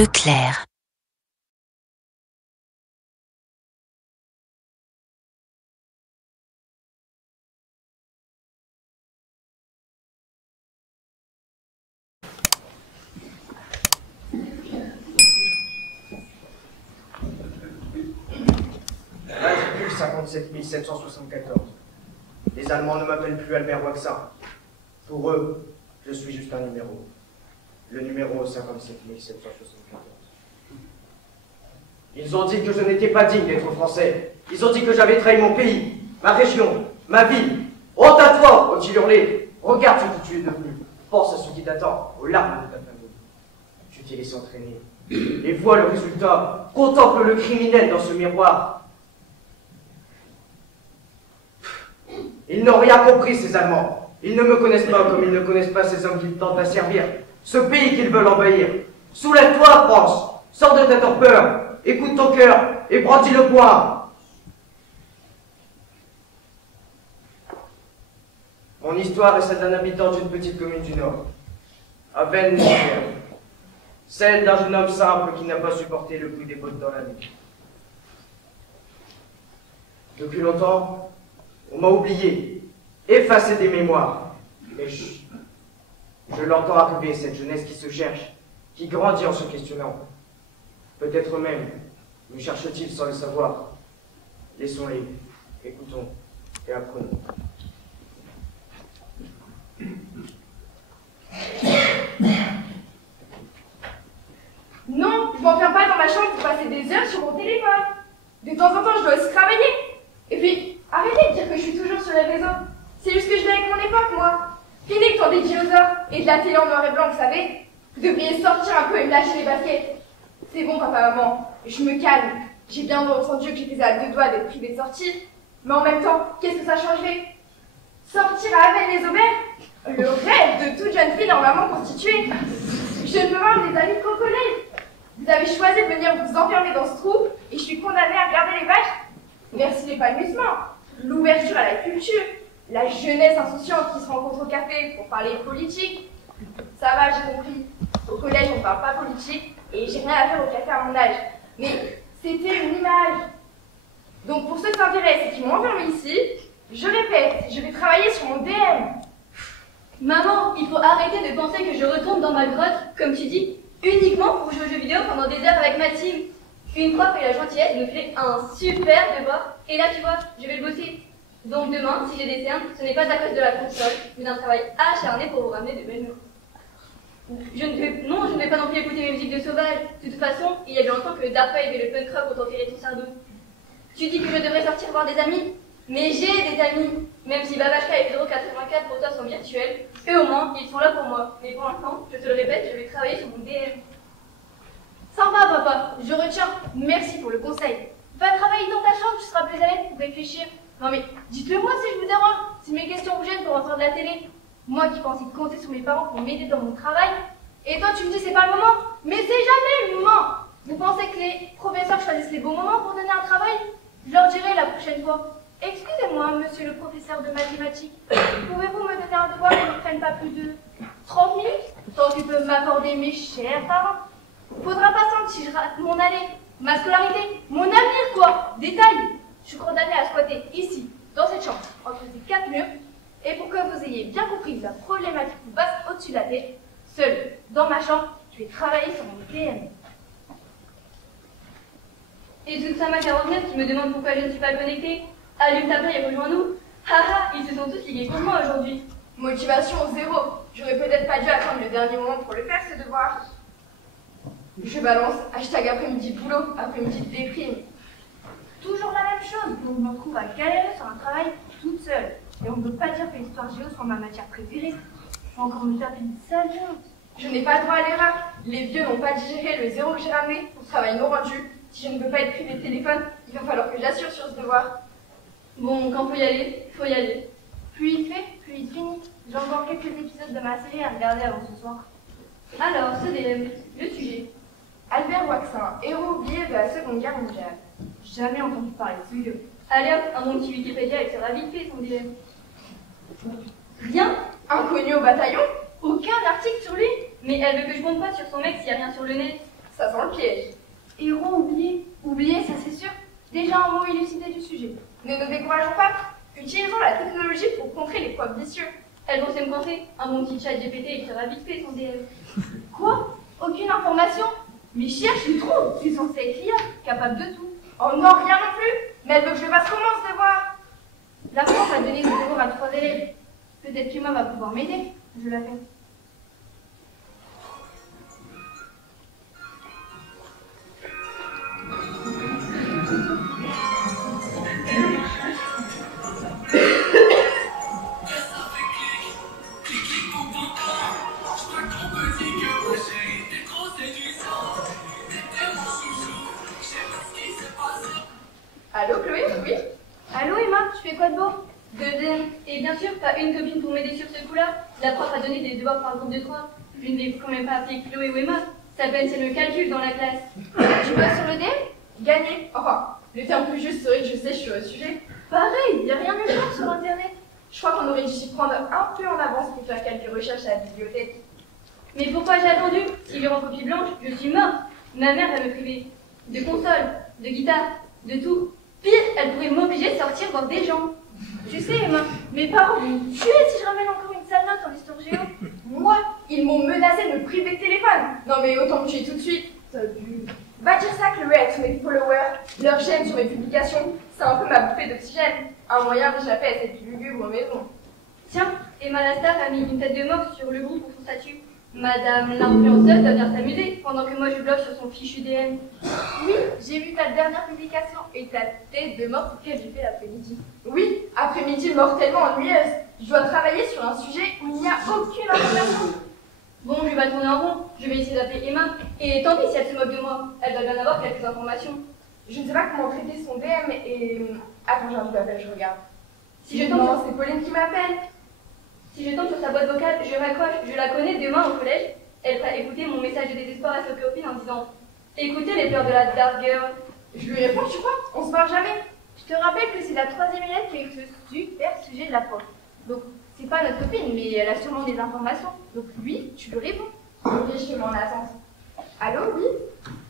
Leclerc. Reste 57 774. Les Allemands ne m'appellent plus Albert Waxin. Pour eux, je suis juste un numéro. Le numéro 57 774. Ils ont dit que je n'étais pas digne d'être français. Ils ont dit que j'avais trahi mon pays, ma région, ma ville. Honte à toi, ont-ils hurlé. Regarde ce que tu es devenu. Pense à ce qui t'attend, aux larmes de ta famille. Tu t'es laissé entraîner. Et vois le résultat. Contemple le criminel dans ce miroir. Ils n'ont rien compris, ces Allemands. Ils ne me connaissent pas comme ils ne connaissent pas ces hommes qu'ils tentent à servir. Ce pays qu'ils veulent envahir. Soulève-toi, France. Sors de ta torpeur. Écoute ton cœur et brandis le poing. Mon histoire est celle d'un habitant d'une petite commune du Nord, à Vennes-Niger. Celle d'un jeune homme simple qui n'a pas supporté le bruit des bottes dans la nuit. Depuis longtemps, on m'a oublié, effacé des mémoires. Mais je l'entends arriver, cette jeunesse qui se cherche, qui grandit en se questionnant. Peut-être même me cherche-t-il sans le savoir. Laissons-les, écoutons et apprenons. Non, je m'enferme pas dans ma chambre pour passer des heures sur mon téléphone. De temps en temps, je dois aussi travailler. Et puis, arrêtez de dire que je suis toujours sur les réseaux. C'est juste que je vais avec mon époque, moi. Fini le temps des dinosaures et de la télé en noir et blanc, vous savez. Vous devriez sortir un peu et me lâcher les baskets. C'est bon, papa, maman, je me calme. J'ai bien entendu que j'étais à 2 doigts d'être privée de sortie. Mais en même temps, qu'est-ce que ça changerait? Sortir à Avesnes-les-Aubert? Le rêve de toute jeune fille normalement constituée. Je ne peux voir des amis qu'au collège. Vous avez choisi de venir vous enfermer dans ce trou et je suis condamnée à regarder les vaches. Merci l'épanouissement, l'ouverture à la culture, la jeunesse insouciante qui se rencontre au café pour parler politique. Ça va, j'ai compris. Au collège, on ne parle pas politique et j'ai rien à faire au café à mon âge. Mais c'était une image. Donc pour ceux qui s'intéressent et qui m'ont enfermé ici, je répète, je vais travailler sur mon DM. Maman, il faut arrêter de penser que je retourne dans ma grotte, comme tu dis, uniquement pour jouer aux jeux vidéo pendant des heures avec ma team. Une prof a eu la gentillesse de me filer un super devoir, et là tu vois, je vais le bosser. Donc demain, si j'ai des cernes, ce n'est pas à cause de la console, mais d'un travail acharné pour vous ramener de belles notes. Je ne vais pas non plus écouter mes musiques de sauvage. De toute façon, il y a bien longtemps que Dark Wave et le punk rock ont enterré ton cerveau. Tu dis que je devrais sortir voir des amis, mais j'ai des amis. Même si Babachka et Pedro84 pour toi sont virtuels, eux au moins, ils sont là pour moi. Mais pour l'instant, je te le répète, je vais travailler sur mon DM. Sympa, papa, je retiens. Merci pour le conseil. Va travailler dans ta chambre, tu seras plus à l'aise pour réfléchir. Non mais, dites-le moi si je vous dérange. Si mes questions vous gênent pour entendre de la télé. Moi qui pensais compter sur mes parents pour m'aider dans mon travail. Et toi, tu me dis c'est pas le moment. Mais c'est jamais le moment. Vous pensez que les professeurs choisissent les bons moments pour donner un travail? Je leur dirai la prochaine fois. Excusez-moi, monsieur le professeur de mathématiques. Pouvez-vous me donner un devoir qui ne prenne pas plus de 30 minutes? Tant qu'ils peuvent m'accorder mes chers parents. Faudra pas sentir si je rate mon année, ma scolarité, mon avenir quoi. Détail. Je suis condamnée à squatter ici, dans cette chambre, entre ces 4 murs. Et pour que vous ayez bien compris la problématique qui passe au-dessus de la tête, seule, dans ma chambre, je vais travailler sur mon DM. Et tout ça, ma 49 qui me demande pourquoi je ne suis pas connectée. Allume ta play et rejoins-nous. Haha, ils se sont tous ligués contre moi aujourd'hui. Motivation zéro. J'aurais peut-être pas dû attendre le dernier moment pour le faire, ce devoir. Je balance hashtag après-midi boulot, après-midi déprime. Toujours la même chose, donc je me retrouve à galérer sur un travail toute seule. Et on ne peut pas dire que l'histoire géo soit ma matière préférée. Je vais encore me taper une sale honte. Je n'ai pas le droit à l'erreur. Les vieux n'ont pas digéré le zéro que j'ai ramené pour ce travail non rendu. Si je ne peux pas être privée de téléphone, il va falloir que j'assure sur ce devoir. Bon, quand faut y aller, faut y aller. Plus il fait, plus il finit. J'ai encore quelques épisodes de ma série à regarder avant ce soir. Alors, ce DM, le sujet. Albert Waxin, héros oublié de la Seconde Guerre mondiale. Jamais entendu parler de ce vieux. Allez hop, un bon petit Wikipédia et sera vite fait son DM. Rien. Inconnu au bataillon? Aucun article sur lui? Mais elle veut que je compte pas sur son mec s'il n'y a rien sur le net. Ça sent le piège. Héros oublié. Oublié, ça c'est sûr. Déjà un mot élucidé du sujet. Ne nous décourageons pas. Utilisons la technologie pour contrer les profs vicieux. Elles vont se me contrer. Un bon petit chat GPT écrira vite fait son DM. Quoi? Aucune information? Mais cherche, il trouve. C'est censé être l'IA, capable de tout. Oh non, rien non plus. Mais elle veut que je fasse comment ce devoir? La prof a donné ce devoir à 3 élèves. Peut-être qu'Emma va pouvoir m'aider. Je la fais. Allô, Chloé? Oui? Allô Emma, tu fais quoi de beau? Et bien sûr, pas une copine pour m'aider sur ce coup-là. La prof a donné des devoirs par groupe de 3. Je ne vais quand même pas appeler Chloé ou Emma. Ça peine, c'est le calcul dans la classe. Tu bosses sur le DM? Gagner. Enfin, le terme plus juste serait que je sèche sur le sujet. Pareil, y a rien mieux à faire sur internet. Je crois qu'on aurait dû s'y prendre un peu en avance pour faire quelques recherches à la bibliothèque. Mais pourquoi j'ai attendu? Si je rends copie blanche, je suis morte. Ma mère va me priver de console, de guitare, de tout. Pire, elle pourrait m'obliger de sortir voir des gens. Tu sais Emma, mes parents vont me tuer si je ramène encore une sale note en histoire géo. Moi, ils m'ont menacé de me priver de téléphone. Non mais autant me tuer tout de suite. T'as dû... Va dire ça, Chloé, à tous mes followers. Leur j'aime sur mes publications, c'est un peu ma bouffée d'oxygène. Un moyen d'échapper à cette lugubre maison. Tiens, Emma Lastar a mis une tête de mort sur le groupe pour son statut. Madame l'influenceuse doit bien s'amuser pendant que moi je bloque sur son fichu DM. Oui, j'ai vu ta dernière publication et ta tête de mort pour laquelle j'ai fait l'après-midi. Oui, après-midi mortellement ennuyeuse. Je dois travailler sur un sujet où il n'y a aucune information. Bon, je vais pas tourner en rond. Je vais essayer d'appeler Emma. Et tant pis si elle se moque de moi. Elle doit bien avoir quelques informations. Je ne sais pas comment traiter son DM et... Attends, j'ai un appel, je regarde. Si je tombe Non, sur... c'est Pauline qui m'appelle. Si je tombe sur sa boîte vocale, je raccroche, je la connais demain au collège. Elle fera écouter mon message de désespoir à sa copine en disant « Écoutez les pleurs de la dark girl ». Je lui réponds, tu crois? On se parle jamais. Je te rappelle que c'est la 3e élève qui a eu ce super sujet de la prof. Donc, c'est pas notre copine, mais elle a sûrement des informations. Donc, lui, tu lui réponds. Ok, je te mets en attente. Allô, oui?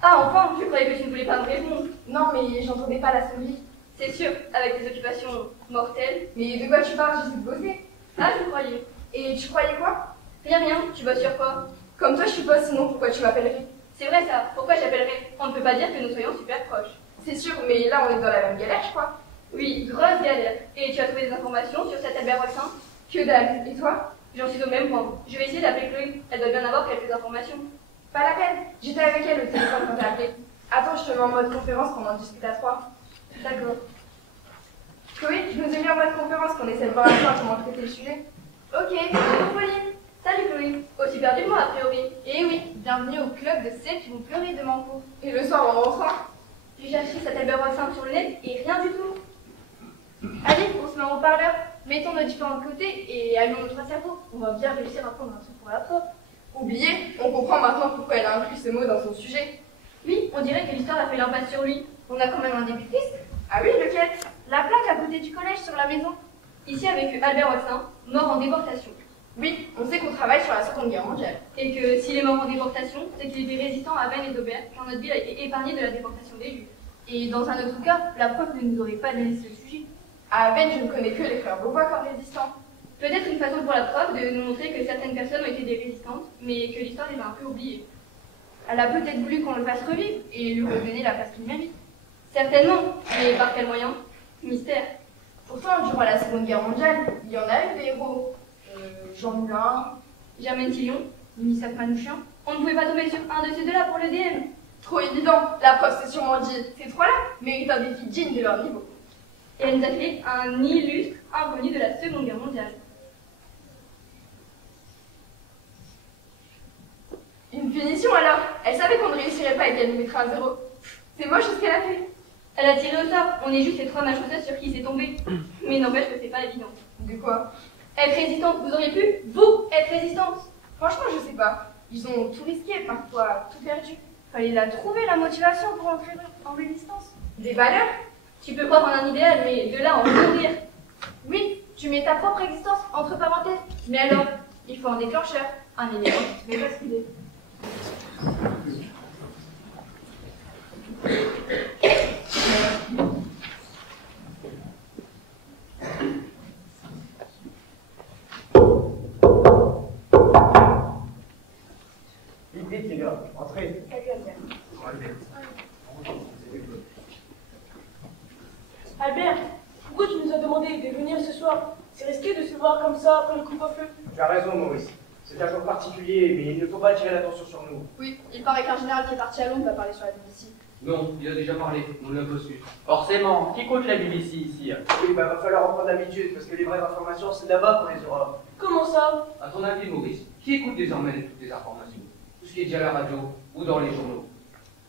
Ah, enfin, je croyais que tu ne voulais pas me répondre. Non, mais j'entendais pas la sonnerie. C'est sûr, avec tes occupations mortelles. Mais de quoi tu parles? J'essaie de bosser. Ah, je croyais. Et tu croyais quoi? Rien, tu bosses sur quoi? Comme toi, je suppose, sinon pourquoi tu m'appellerais? C'est vrai ça, pourquoi j'appellerais? On ne peut pas dire que nous soyons super proches. C'est sûr, mais là, on est dans la même galère, je crois. Oui, grosse galère. Et tu as trouvé des informations sur cet Albert Roxin? Que dalle. Et toi? J'en suis au même point. Je vais essayer d'appeler Chloé. Elle doit bien avoir quelques informations. Pas la peine. J'étais avec elle au téléphone quand t'as appelé. Attends, je te mets en mode conférence qu'on en discute à 3. D'accord. Chloé, je nous ai mis en mode conférence qu'on essaie de voir ensemble comment traiter le sujet. Ok, bonjour Pauline. Salut Chloé. Aussi perdu que moi, a priori. Et oui, bienvenue au club de celles qui vont pleurer demain en cours. Et le soir, en rentrant. J'ai cherché cet Albert Roxin sur le net et rien du tout. Allez, on se met en haut-parleur. Mettons nos différents côtés et allons nos 3 cerveaux. On va bien réussir à prendre un truc pour la prof. Oublié, on comprend maintenant pourquoi elle a inclus ce mot dans son sujet. Oui, on dirait que l'histoire a fait l'impasse sur lui. On a quand même un début de piste. Ah oui, lequel? La plaque à côté du collège sur la maison. Ici avec Albert Roxin, mort en déportation. Oui, on sait qu'on travaille sur la Seconde Guerre mondiale. Et que s'il est mort en déportation, c'est qu'il était résistant à Vennes et d'Aubert, car notre ville a été épargnée de la déportation des Juifs. Et dans un autre cas, la prof ne nous aurait pas donné ce sujet. À Vennes, je ne connais que les frères Beauvois comme résistants. Peut-être une façon pour la prof de nous montrer que certaines personnes ont été des résistantes, mais que l'histoire les a un peu oubliées. Elle a peut-être voulu qu'on le fasse revivre et lui redonner la place qu'il mérite. Certainement, mais par quel moyen? Mystère. Pourtant, durant la Seconde Guerre mondiale, il y en a eu des héros. Jean Moulin, Germaine Tillon, Unicef Manouchian. on ne pouvait pas tomber sur un de ces deux-là pour le DM. trop évident. La prof s'est sûrement dit, ces trois-là méritent un défi digne de leur niveau. Et elle nous a fait un illustre inconnu de la Seconde Guerre mondiale. Une punition alors. Elle savait qu'on ne réussirait pas et qu'elle nous mettrait un 0. C'est moche ce qu'elle a fait. Elle a tiré au sort, on est juste les 3 malchanceuses sur qui c'est tombé. Mais n'empêche que c'est pas évident. De quoi? Être résistante, vous auriez pu, vous, être résistante. Franchement, je sais pas. Ils ont tout risqué, parfois tout perdu. Fallait la trouver, la motivation pour entrer en résistance. Des valeurs? Tu peux croire en un idéal, mais de là à en mourir. Oui, tu mets ta propre existence entre parenthèses. Mais alors, il faut un déclencheur, un élément qui te fait basculer. Vite, vite, les gars, entrez. Albert, pourquoi tu nous as demandé de venir ce soir? C'est risqué de se voir comme ça après le couvre-feu. Tu as raison, Maurice. C'est un jour particulier, mais il ne faut pas attirer l'attention sur nous. Oui, il paraît qu'un général qui est parti à Londres va parler sur la BBC. Non, il a déjà parlé, on l'a reçu. Forcément, qui compte la BBC ici? Oui, bah va falloir reprendre l'habitude, parce que les vraies informations, c'est là-bas qu'on les aura. Comment ça? À ton avis, Maurice, qui écoute désormais toutes les informations? Tout ce qui est dit à la radio ou dans les journaux?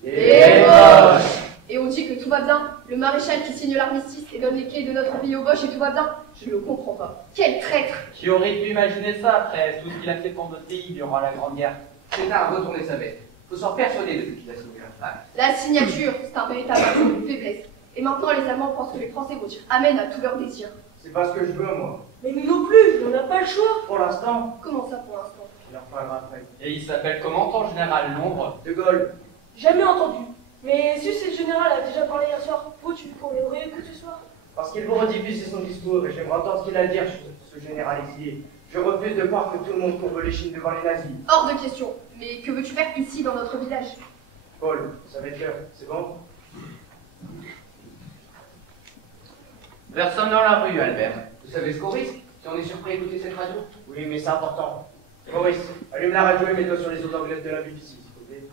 Les Boches. Et on dit que tout va bien. Le maréchal qui signe l'armistice et donne les clés de notre pays aux Boches et tout va bien. Je ne le comprends pas. Quel traître! Qui aurait pu imaginer ça après tout ce qu'il a fait pour notre pays durant la Grande Guerre? C'est à retourner sa veste. Faut s'en persuader depuis qu'il a signé la flamme. La signature, c'est un véritable acte de faiblesse. Et maintenant, les Allemands pensent que les Français vont dire amen à tous leurs désirs. C'est pas ce que je veux, moi. Mais nous non plus, on n'a pas le choix. Pour l'instant, Comment ça pour l'instant? il en reparlera après. Et il s'appelle comment ton général Londres? De Gaulle. Jamais entendu. Mais si ce général a déjà parlé hier soir, pourquoi tu veux qu'on le réécoute ce soir? Parce qu'il vous rediffuser son discours et j'aimerais entendre ce qu'il a à dire sur ce général exilé. Je refuse de croire que tout le monde courbe les chines devant les nazis. Hors de question. Mais que veux-tu faire ici, dans notre village? Paul, ça va être l'heure, c'est bon? Personne dans la rue, Albert. Vous savez ce qu'on risque si on est surpris d'écouter cette radio? Oui, mais c'est important. Maurice, allume la radio et mets-toi sur les ondes anglaises de la BBC, s'il vous plaît.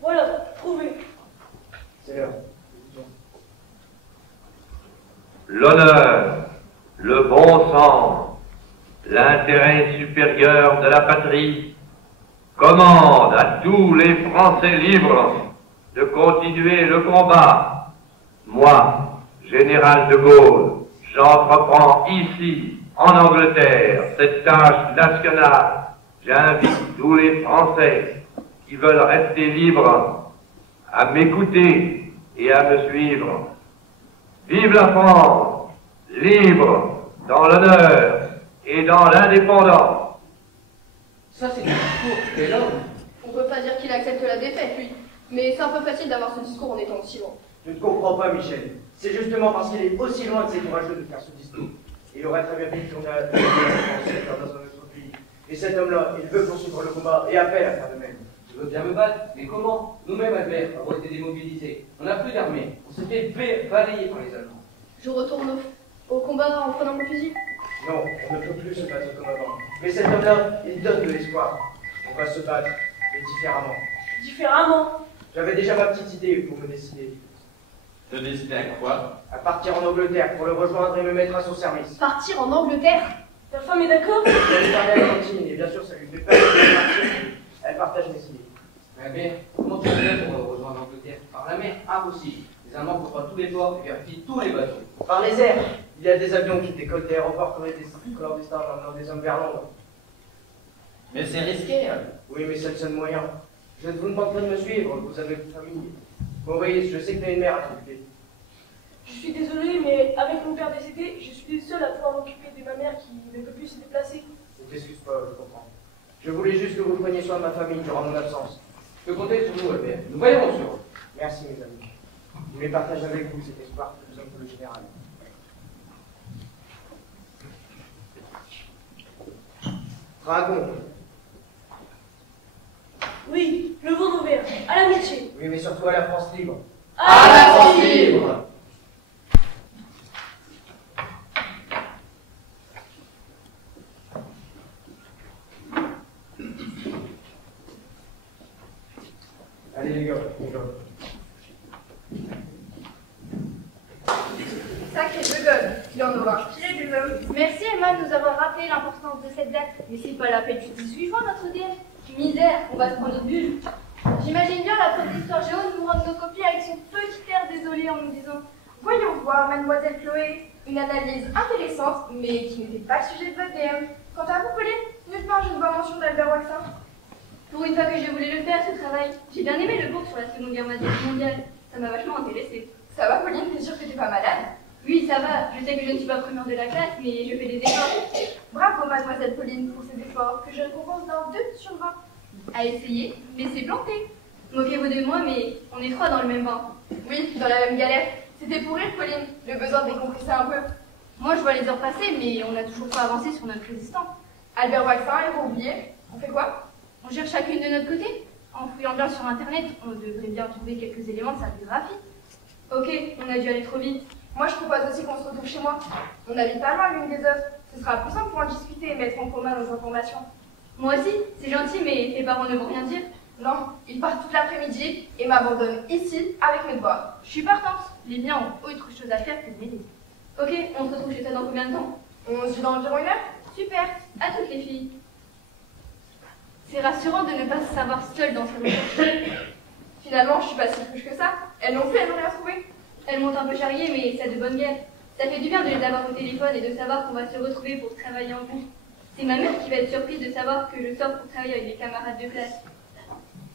Voilà, trouvé. C'est l'heure. L'honneur, le bon sens, l'intérêt supérieur de la patrie commande à tous les Français libres de continuer le combat. Moi, général de Gaulle, j'entreprends ici, en Angleterre, cette tâche nationale. J'invite tous les Français qui veulent rester libres à m'écouter et à me suivre. Vive la France, libre dans l'honneur et dans l'indépendance. Ça, c'est le discours. Quel homme! On peut pas dire qu'il accepte la défaite, lui. Mais c'est un peu facile d'avoir ce discours en étant aussi loin. Je ne comprends pas, Michel. C'est justement parce qu'il est aussi loin que c'est courageux de faire ce discours. Il aurait très bien pu tourner à la dans un autre pays. Et cet homme-là, il veut poursuivre le combat et appelle à faire de même. Je veux bien me battre, mais comment? Nous-mêmes, Albert, avons été démobilisés. On n'a plus d'armée. On s'est fait balayer par les Allemands. Je retourne au combat en prenant mon fusil. Non, on ne peut plus se battre comme avant. Mais cet homme-là, il donne de l'espoir. On va se battre, mais différemment. Différemment. J'avais déjà ma petite idée pour me décider. Te décider à quoi? À partir en Angleterre pour le rejoindre et me mettre à son service. Partir en Angleterre? Ta femme est d'accord? Elle parlait à la cantine et bien sûr ça lui fait peur de partir. Elle partage mes idées. Albert, comment tu fais pour rejoindre l'Angleterre? Par la mer? Impossible. Les Allemands contrôlent tous les ports et vérifient tous les bateaux. Par les airs, il y a des avions qui décollent des aéroports clandestins emmenant des hommes vers Londres. Mais c'est risqué, hein. Oui, mais c'est le seul moyen. Je ne vous demande pas de me suivre, vous avez une famille. Maurice, je sais que tu as une mère à t'occuper. Je suis désolée, mais avec mon père décédé, je suis seule à pouvoir m'occuper de ma mère qui ne peut plus se déplacer. Ne t'excuse pas, je comprends. Je voulais juste que vous preniez soin de ma famille durant mon absence. Tu peux compter sur nous, Albert. Nous voyons sur eux. Merci, mes amis. Je voulais partager avec vous cet espoir que nous avons pour le général. Dragon. Oui, levons nos verres. À l'amitié. Oui, mais surtout à la France libre. À la France libre! Allez les gars, on y va. Sacré de Gaulle, il en aura. Merci Emma de nous avoir rappelé l'importance de cette date. Mais c'est pas la fête du 18 juin notre DM. Misère, on va se prendre notre bulle. J'imagine bien la prof d'histoire géo nous rendre nos copies avec son petit air désolé en nous disant Voyons voir, mademoiselle Chloé. Une analyse intéressante, mais qui n'était pas le sujet de votre DM. Quant à vous, Pauline, nulle part je ne vois mention d'Albert Waxin. Pour une fois que je voulais le faire, ce travail, j'ai bien aimé le cours sur la Seconde Guerre mondiale. Ça m'a vachement intéressée. Ça va, Pauline, t'es sûre que t'es pas malade? Oui, ça va. Je sais que je ne suis pas première de la classe, mais je fais des efforts. Bravo, mademoiselle Pauline, pour ces efforts, que je récompense d'un 2 sur 20. À essayer, mais c'est planté. Moquez-vous de moi, mais on est trois dans le même bain. Oui, dans la même galère. C'était pour rire, Pauline. Le besoin de décompresser un peu. Moi, je vois les heures passer, mais on n'a toujours pas avancé sur notre résistant. Albert Waxin, héros oublié. On fait quoi? On cherche chacune de notre côté. En fouillant bien sur Internet, on devrait bien trouver quelques éléments de sa biographie. Ok, on a dû aller trop vite. Moi, je propose aussi qu'on se retrouve chez moi. On n'habite pas loin l'une des autres. Ce sera plus simple pour en discuter et mettre en commun nos informations. Moi aussi, c'est gentil, mais tes parents ne vont rien dire. Non, ils partent toute l'après-midi et m'abandonnent ici avec mes devoirs. Je suis partante. Les miens ont autre chose à faire que de m'aider. Ok, on se retrouve chez toi dans combien de temps? On se dit dans environ 1 heure? Super. À toutes les filles. C'est rassurant de ne pas se savoir seule dans ce recherche. Finalement, je suis pas si couche que ça. Elles non plus, elles n'ont rien trouvé. Elles m'ont un peu charriée, mais c'est de bonne guerre. Ça fait du bien de les avoir au téléphone et de savoir qu'on va se retrouver pour travailler en groupe. C'est ma mère qui va être surprise de savoir que je sors pour travailler avec mes camarades de classe.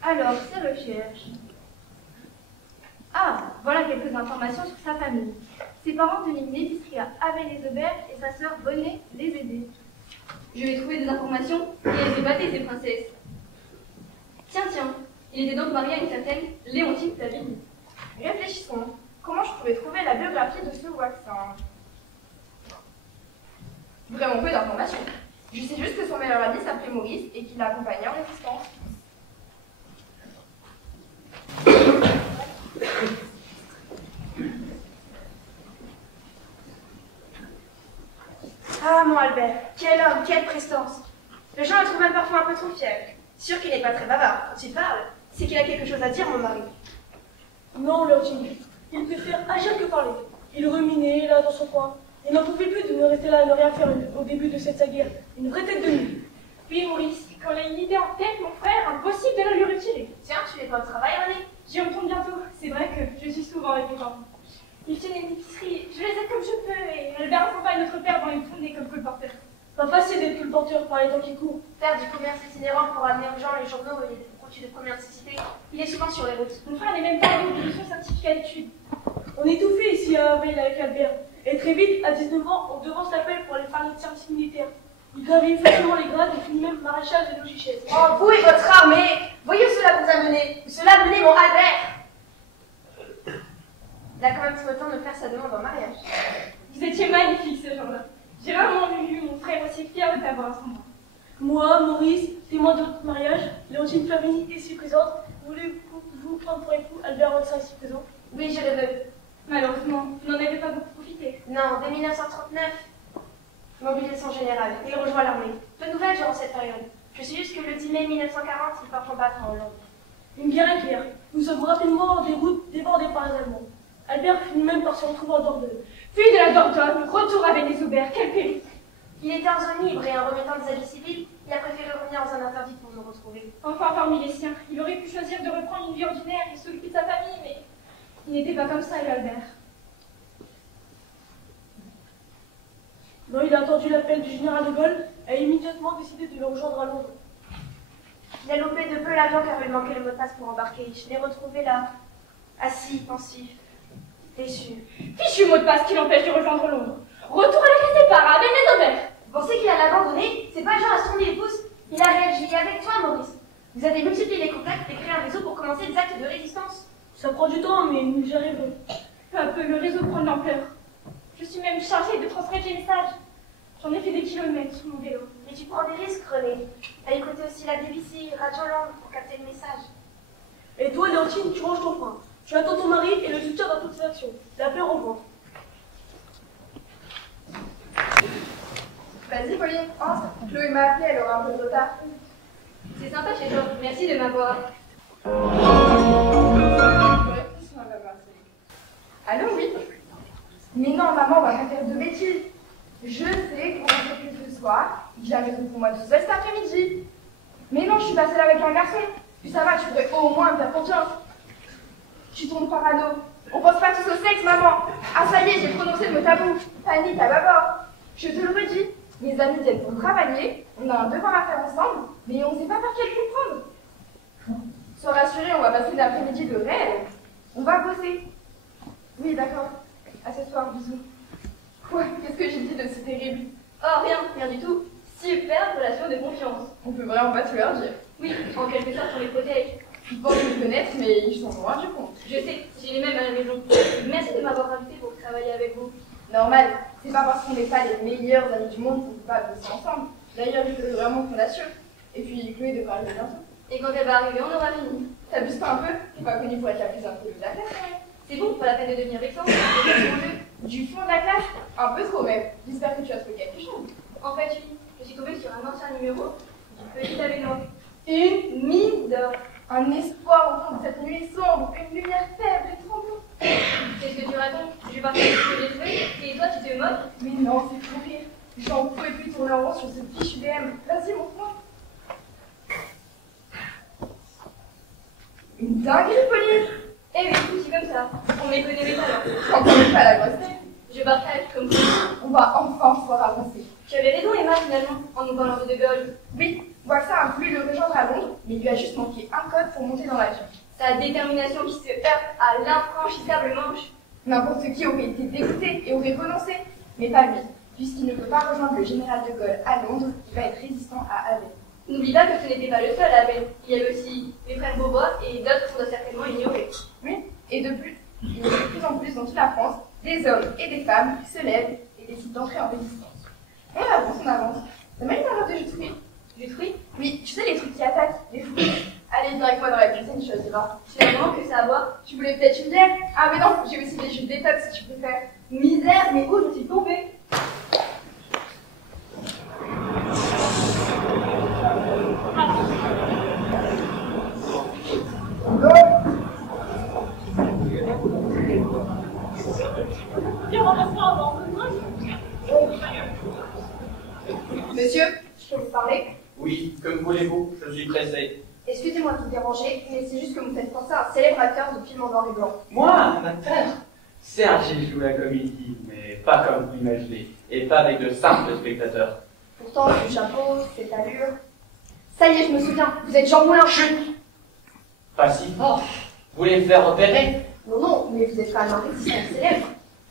Alors, ces recherches. Ah, voilà quelques informations sur sa famille. Ses parents tenaient une épicerie à Avay-les-Aubert et sa sœur venait les aider. Je vais trouver des informations et elles épater ces princesses. Tiens, il était donc marié à une certaine Léontine Flavigny. Réfléchissons. Comment je pourrais trouver la biographie de ce Waxin? Vraiment peu d'informations. Je sais juste que son meilleur ami s'appelait Maurice et qu'il l'a accompagné en résistance. Ah, mon Albert, quel homme, quelle prestance. Le gens le trouvent même parfois un peu trop fier. Sûr qu'il n'est pas très bavard. Quand il parle, c'est qu'il a quelque chose à dire, mon mari. Non, Léontine, il préfère agir que parler. Il ruminait, là, dans son coin. Il n'en pouvait plus de ne rester là à ne rien faire au début de cette guerre. Une vraie tête de nuit. Puis Maurice, quand il a une idée en tête, mon frère, impossible de la lui retirer. Tiens, tu n'es pas au travail, René? J'y retourne bientôt. C'est vrai que je suis souvent avec mes parents. Ils tiennent une épicerie, je les aide comme je peux, et Albert accompagne notre père dans les tournées comme colporteur. Pas facile d'être colporteur par les temps qui courent. Faire du commerce itinérant pour amener aux gens les journaux et les produits de première nécessité, il est souvent sur les routes. Mon frère n'est même pas allé au son certificat d'études. On est tout fait ici à Avay avec Albert. Et très vite, à 19 ans, on devance l'appel pour aller faire notre service militaire. Il gravit facilement les grades et finit même maréchal de logiciels. Oh, vous et votre armée, voyez où cela vous a mené. Où cela a mené mon Albert. Il a quand même tout le temps de faire sa demande en mariage. Vous étiez magnifique ce jour-là. J'ai rarement vu mon frère aussi fier de t'avoir à son bras. Moi, Maurice, témoin de votre mariage, Léontine Flavigny est ici présente. Voulez-vous prendre pour époux Albert Waxin ici présent? Oui, je le veux. Malheureusement, vous n'en avez pas beaucoup profité. Non, dès 1939, mobilisation générale. Il rejoint l'armée. Peu de nouvelles durant cette période. Je sais juste que le 10 mai 1940, il part combattre en Hollande. Une guerre éclair. Nous sommes rapidement en déroute débordés par les Allemands. Albert finit même par se retrouver en Dordogne. Puis de la Dordogne, retour à Avay-les-Aubert, quel périple! Il était en zone libre et en remettant des habits civils, il a préféré revenir en zone interdite pour nous retrouver. Enfin, parmi les siens, il aurait pu choisir de reprendre une vie ordinaire et s'occuper de sa famille, mais il n'était pas comme ça, Albert. Non, il a entendu l'appel du général de Gaulle et a immédiatement décidé de le rejoindre à Londres. Il a loupé de peu l'avion car il manquait le mot de passe pour embarquer. Je l'ai retrouvé là, assis, pensif, déçu. Fichu mot de passe qui l'empêche de rejoindre Londres. Retour à la case départ, à Avay-les-Aubert. Vous pensez qu'il allait abandonner? C'est pas genre à son épouse. Il a réagi avec toi, Maurice. Vous avez multiplié les contacts et créé un réseau pour commencer des actes de résistance. Ça prend du temps, mais nous y arriverons. Peu à peu, le réseau prend de l'ampleur. Je suis même chargée de transmettre les messages. J'en ai fait des kilomètres sur mon vélo. Mais tu prends des risques, René. À écouter aussi la BBC, Radio Londres pour capter le message. Et toi, Léontine, tu ranges ton frein. Tu attends ton mari et le soutiens dans toutes ses actions. La paix au vent. Vas-y, Pauline, entre. Chloé m'a appelé, elle aura un peu de retard. C'est sympa chez toi, merci de m'avoir. Allô, oui? Mais non, maman, on va pas faire de bêtises. Je sais qu'on va s'occuper ce soir, que j'ai la maison pour moi tout seul cet après-midi. Mais non, je suis passée là avec un garçon. Puis ça va, tu pourrais au moins me faire confiance. Tu tombes parano. On pense pas tous au sexe, maman. Ah, ça y est, j'ai prononcé le mot tabou. Panique à bâbord. Je te le redis, mes amis viennent pour travailler, on a un devoir à faire ensemble, mais on ne sait pas par quel bout prendre. Sois rassuré, on va passer l'après-midi de rêve. On va bosser. Oui, d'accord. À ce soir, bisous. Quoi? Qu'est-ce que j'ai dit de si terrible? Oh, rien du tout. Super relation de confiance. On peut vraiment pas tout leur dire. Oui, en quelque sorte, on les protège. Ils pensent me connaître, mais ils sont loin du compte. Je sais, j'ai les mêmes à la maison. Merci de m'avoir invité pour travailler avec vous. Normal, c'est pas parce qu'on n'est pas les meilleurs amis du monde qu'on peut pas bosser ensemble. D'ailleurs, je fais vraiment fondation. Et puis, Chloé devrait arriver bientôt. Et quand elle va arriver, on aura fini. T'abuses pas un peu? T'es pas connue pour être la plus intelligente de la classe, quand même. C'est bon, pas la peine de devenir vexant. Du fond de la classe? Un peu trop même. J'espère que tu as trouvé quelque chose. En fait, oui, je suis tombée sur un ancien numéro du Petit Avignon. Une Mine d'or. Un espoir au fond de cette nuit sombre, une lumière faible et tremblante. Qu'est-ce que tu racontes? Je vais partir de ce que j'ai trouvé, et toi tu te moques? Mais non, c'est pour rire. J'en pouvais plus tourner en rond sur ce fichu DM. Vas-y, montre-moi. Une dinguerie, Pauline. Eh oui, tout comme ça. On méconnaît mes talents. Quand on n'est pas la grosse tête, Je partage comme vous. on va enfin pouvoir avancer. Tu avais raison, Emma, finalement, en nous parlant de De Gaulle. Oui, Waxa a voulu le rejoindre à Londres, mais il lui a juste manqué un code pour monter dans l'avion. Sa détermination qui se heurte à l'infranchissable manche. N'importe qui aurait été dégoûté et aurait renoncé, mais pas lui. Puisqu'il ne peut pas rejoindre le général de Gaulle à Londres, il va être résistant à Havre. N'oublie pas que ce n'était pas le seul à Havre. Il y avait aussi les frères Beaubois et d'autres qu'on doit certainement ignorer. Oui, et de plus, il y a de plus en plus dans toute la France des hommes et des femmes qui se lèvent et décident d'entrer en résistance. On avance. T'as même une arrête de jus de fruits? Du fruit? Oui, tu sais les trucs qui attaquent, les fruits. Allez, viens avec moi dans la cuisine, je choisiras. Tu as vraiment que ça à boire? Tu voulais peut-être une bière? Ah mais non, j'ai aussi des jus de détox si tu préfères. Misère, mais où je suis tombée? Monsieur, je peux vous parler? Oui, comme voulez-vous, je suis pressé. Excusez-moi de vous déranger, mais c'est juste que vous faites penser à un célèbre acteur de film en noir et blanc. Moi, un acteur? Certes, j'ai joué la comédie, mais pas comme vous l'imaginez, et pas avec de simples spectateurs. Pourtant, ce chapeau, cette allure... Ça y est, je me souviens, vous êtes Jean Moulin. Chut! Pas si fort. Vous voulez me faire opérer? Non, mais vous êtes quand même un résistant célèbre.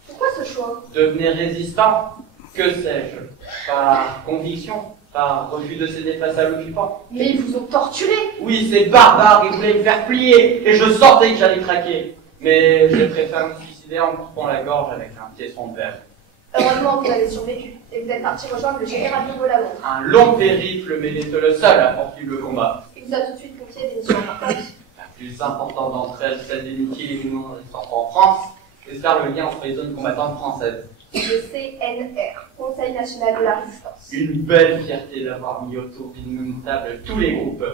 Pourquoi ce choix? Devenir résistant? Que sais-je? Par conviction? Par refus de céder face à l'occupant? Mais ils vous ont torturé. Oui, c'est barbare, ils voulaient me faire plier, et je sentais que j'allais craquer. Mais je préfère me suicider en me coupant la gorge avec un piéçon de verre. Heureusement, vous avez survécu, et vous êtes parti rejoindre le général de Gaulle à Londres. Un long périple, mais n'était le seul à poursuivre le combat. Il vous a tout de suite confié des missions importantes. La plus importante d'entre elles, celle d'éduquer les mouvements restants en France, et faire le lien entre les zones combattantes françaises. Le CNR, Conseil National de la Résistance. Une belle fierté d'avoir mis autour d'une même table tous les groupes.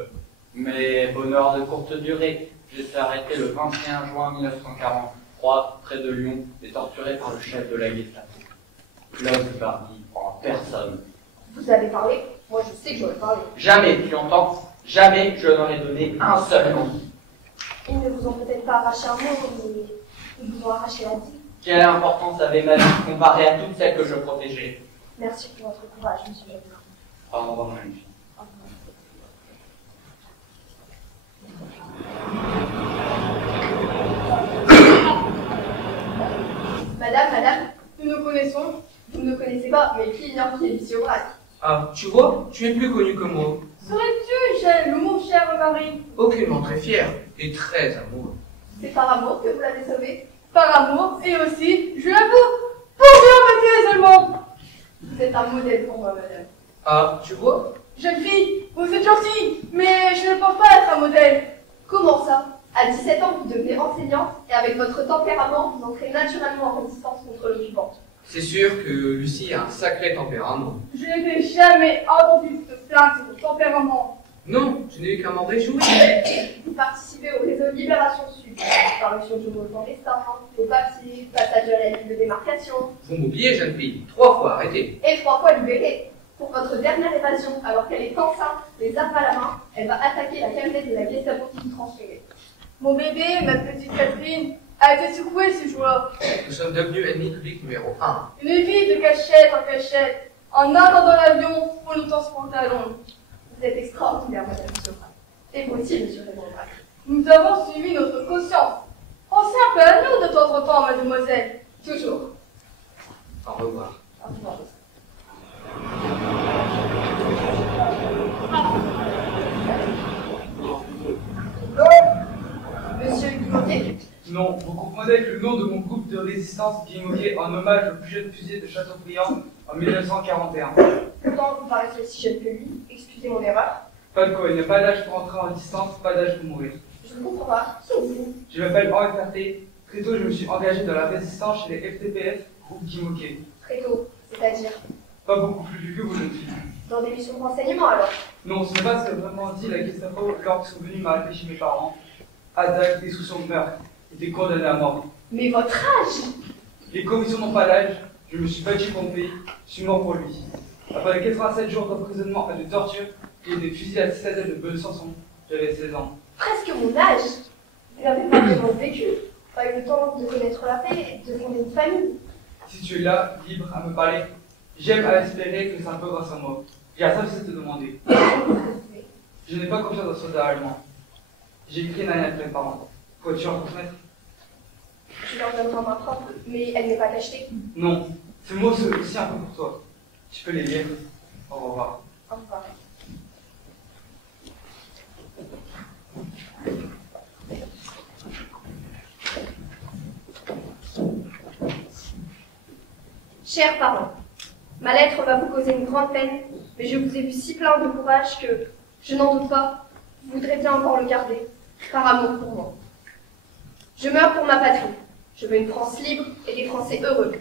Mais bonheur de courte durée, j'ai été arrêté le 21 juin 1943, près de Lyon, et torturé par le chef de la Gestapo. L'homme parti en personne. Vous avez parlé? Moi, je sais que j'aurais parlé. Jamais, tu entends? Jamais je n'aurais donné un seul nom. Ils ne vous ont peut-être pas arraché un mot, mais ils vous ont arraché la vie. Quelle importance avait ma vie comparée à toutes celles que je protégeais? Merci pour votre courage, monsieur Jacques. Au revoir, ma fille. Madame, nous nous connaissons. Vous ne me connaissez pas, mais qui ignore qui est Lucie Aubrac? Ah, tu vois, tu es plus connu que moi. Serais-tu jaloux, mon cher mari? Aucunement très fier et très amoureux. C'est par amour que vous l'avez sauvé? Par amour, et aussi, je l'avoue, pour bien mater les Allemands. Vous êtes un modèle pour moi, madame. Ah, tu vois? Jeune fille, vous êtes gentille, mais je ne pense pas être un modèle. Comment ça? À 17 ans, vous devenez enseignante, et avec votre tempérament, vous entrez naturellement en résistance contre l'occupante. C'est sûr que Lucie a un sacré tempérament. Je n'ai jamais entendu de plainte sur votre tempérament. Non, je n'ai eu qu'à m'en réjouir. Vous participez au réseau Libération Sud, parution du mot clandestin, les papiers, passage à la ligne de démarcation. Vous m'oubliez, jeune fille, 3 fois arrêtée. Et 3 fois libérée. Pour votre dernière évasion, alors qu'elle est enceinte, les armes à la main, elle va attaquer la camionette de la Gestapo qui vous transférait. Mon bébé, ma petite Catherine, a été secouée ce jour-là. Nous sommes devenus ennemis publics numéro 1. Une vie de cachette en cachette, en attendant l'avion pour nous transporter à Londres. Vous êtes extraordinaire, madame Sopra. Et vous aussi, monsieur Raymond. Nous avons suivi notre conscience. Pensez un peu à nous de temps en temps, mademoiselle. Toujours. Au revoir. Au revoir. Go! avec le nom de mon groupe de résistance Guimauvier en hommage au plus jeune fusilier de Châteaubriand en 1941. Pourtant, vous paraissez aussi jeune que lui. Excusez mon erreur. Pas de quoi, il n'y a pas d'âge pour entrer en distance, pas d'âge pour mourir. Je ne comprends pas. Qui êtes-vous? Je m'appelle Henri Ferté. Très tôt, je me suis engagé dans la résistance chez les FTPF, groupe Guimauvier. Très tôt, c'est-à-dire Pas beaucoup plus vieux que vous, jeune fille. dans des missions de renseignement alors. Non, ce n'est pas ce qu'a vraiment dit la Gestapo lorsqu'ils sont venus m'arrêter chez mes parents. Attaque, destruction de meurtre, était condamné à mort. Mais votre âge? Les commissions n'ont pas l'âge, je me suis battu pour mon pays, je suis mort pour lui. Après 87 jours d'emprisonnement et de torture, et des fusils à la citadelle de Besançon, j'avais 16 ans. Presque mon âge. Vous n'avez pas vraiment vécu. Pas eu le temps de connaître la paix et de fonder une famille. Si tu es là, libre à me parler, j'aime à espérer que c'est un peu grâce à moi. J'ai à ça de te demander. Je n'ai pas confiance dans ce soldat allemand. J'ai écrit une année après mes parents. Pourquoi tu en transmettre? Je leur donnerai ma propre, mais elle n'est pas tachetée. Non, ces mots sont aussi un peu pour toi. Tu peux les lire. Au revoir. Au revoir. Chers parents, ma lettre va vous causer une grande peine, mais je vous ai vu si plein de courage que, je n'en doute pas, vous voudrez bien encore le garder, par amour pour moi. Je meurs pour ma patrie. Je veux une France libre et des Français heureux.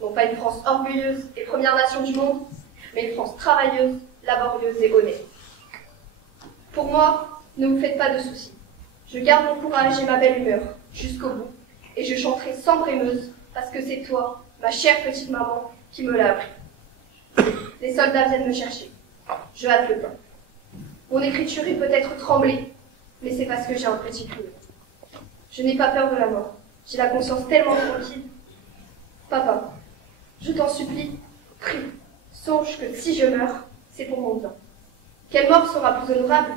Non pas une France orgueilleuse et première nation du monde, mais une France travailleuse, laborieuse et honnête. Pour moi, ne vous faites pas de soucis. Je garde mon courage et ma belle humeur jusqu'au bout, et je chanterai sans brémeuse, parce que c'est toi, ma chère petite maman, qui me l'a appris. Les soldats viennent me chercher. Je hâte le temps. Mon écriture est peut-être tremblée, mais c'est parce que j'ai un petit cœur. Je n'ai pas peur de la mort. J'ai la conscience tellement tranquille. Papa, je t'en supplie, prie, songe que si je meurs, c'est pour mon bien. Quelle mort sera plus honorable?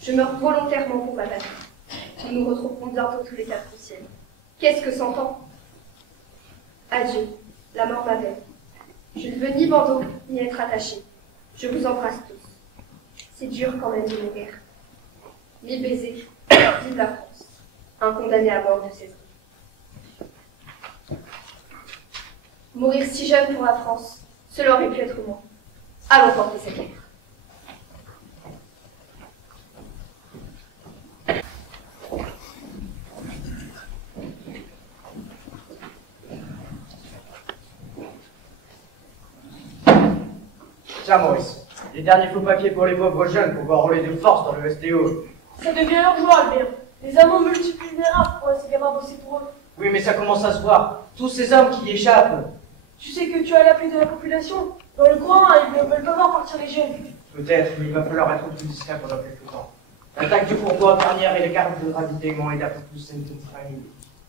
Je meurs volontairement pour ma patrie. Nous nous retrouverons bientôt tous les quatre au ciel. Qu'est-ce que s'entend? Adieu, la mort m'appelle. Je ne veux ni bandeau, ni être attaché. Je vous embrasse tous. C'est dur quand même de mourir. 1000 baisers, vive la France. Un condamné à mort de ses œuvres. Mourir si jeune pour la France, cela aurait pu être moi. Allons porter cette lettre. Tiens, Maurice, les derniers faux papiers pour les pauvres jeunes pour pouvoir rouler de force dans le STO. Ça devient leur joie, Albert. Les amants multiplient les rares pour ces gamins bosser pour eux. Oui, mais ça commence à se voir. Tous ces hommes qui y échappent. Tu sais que tu as l'appui de la population. Dans le coin, ils ne veulent pas voir partir les jeunes. Peut-être, mais il va falloir être plus discret pendant quelques temps. L'attaque du Courtois dernière et les cartes de ravitaillement aident un peu plus cette famille.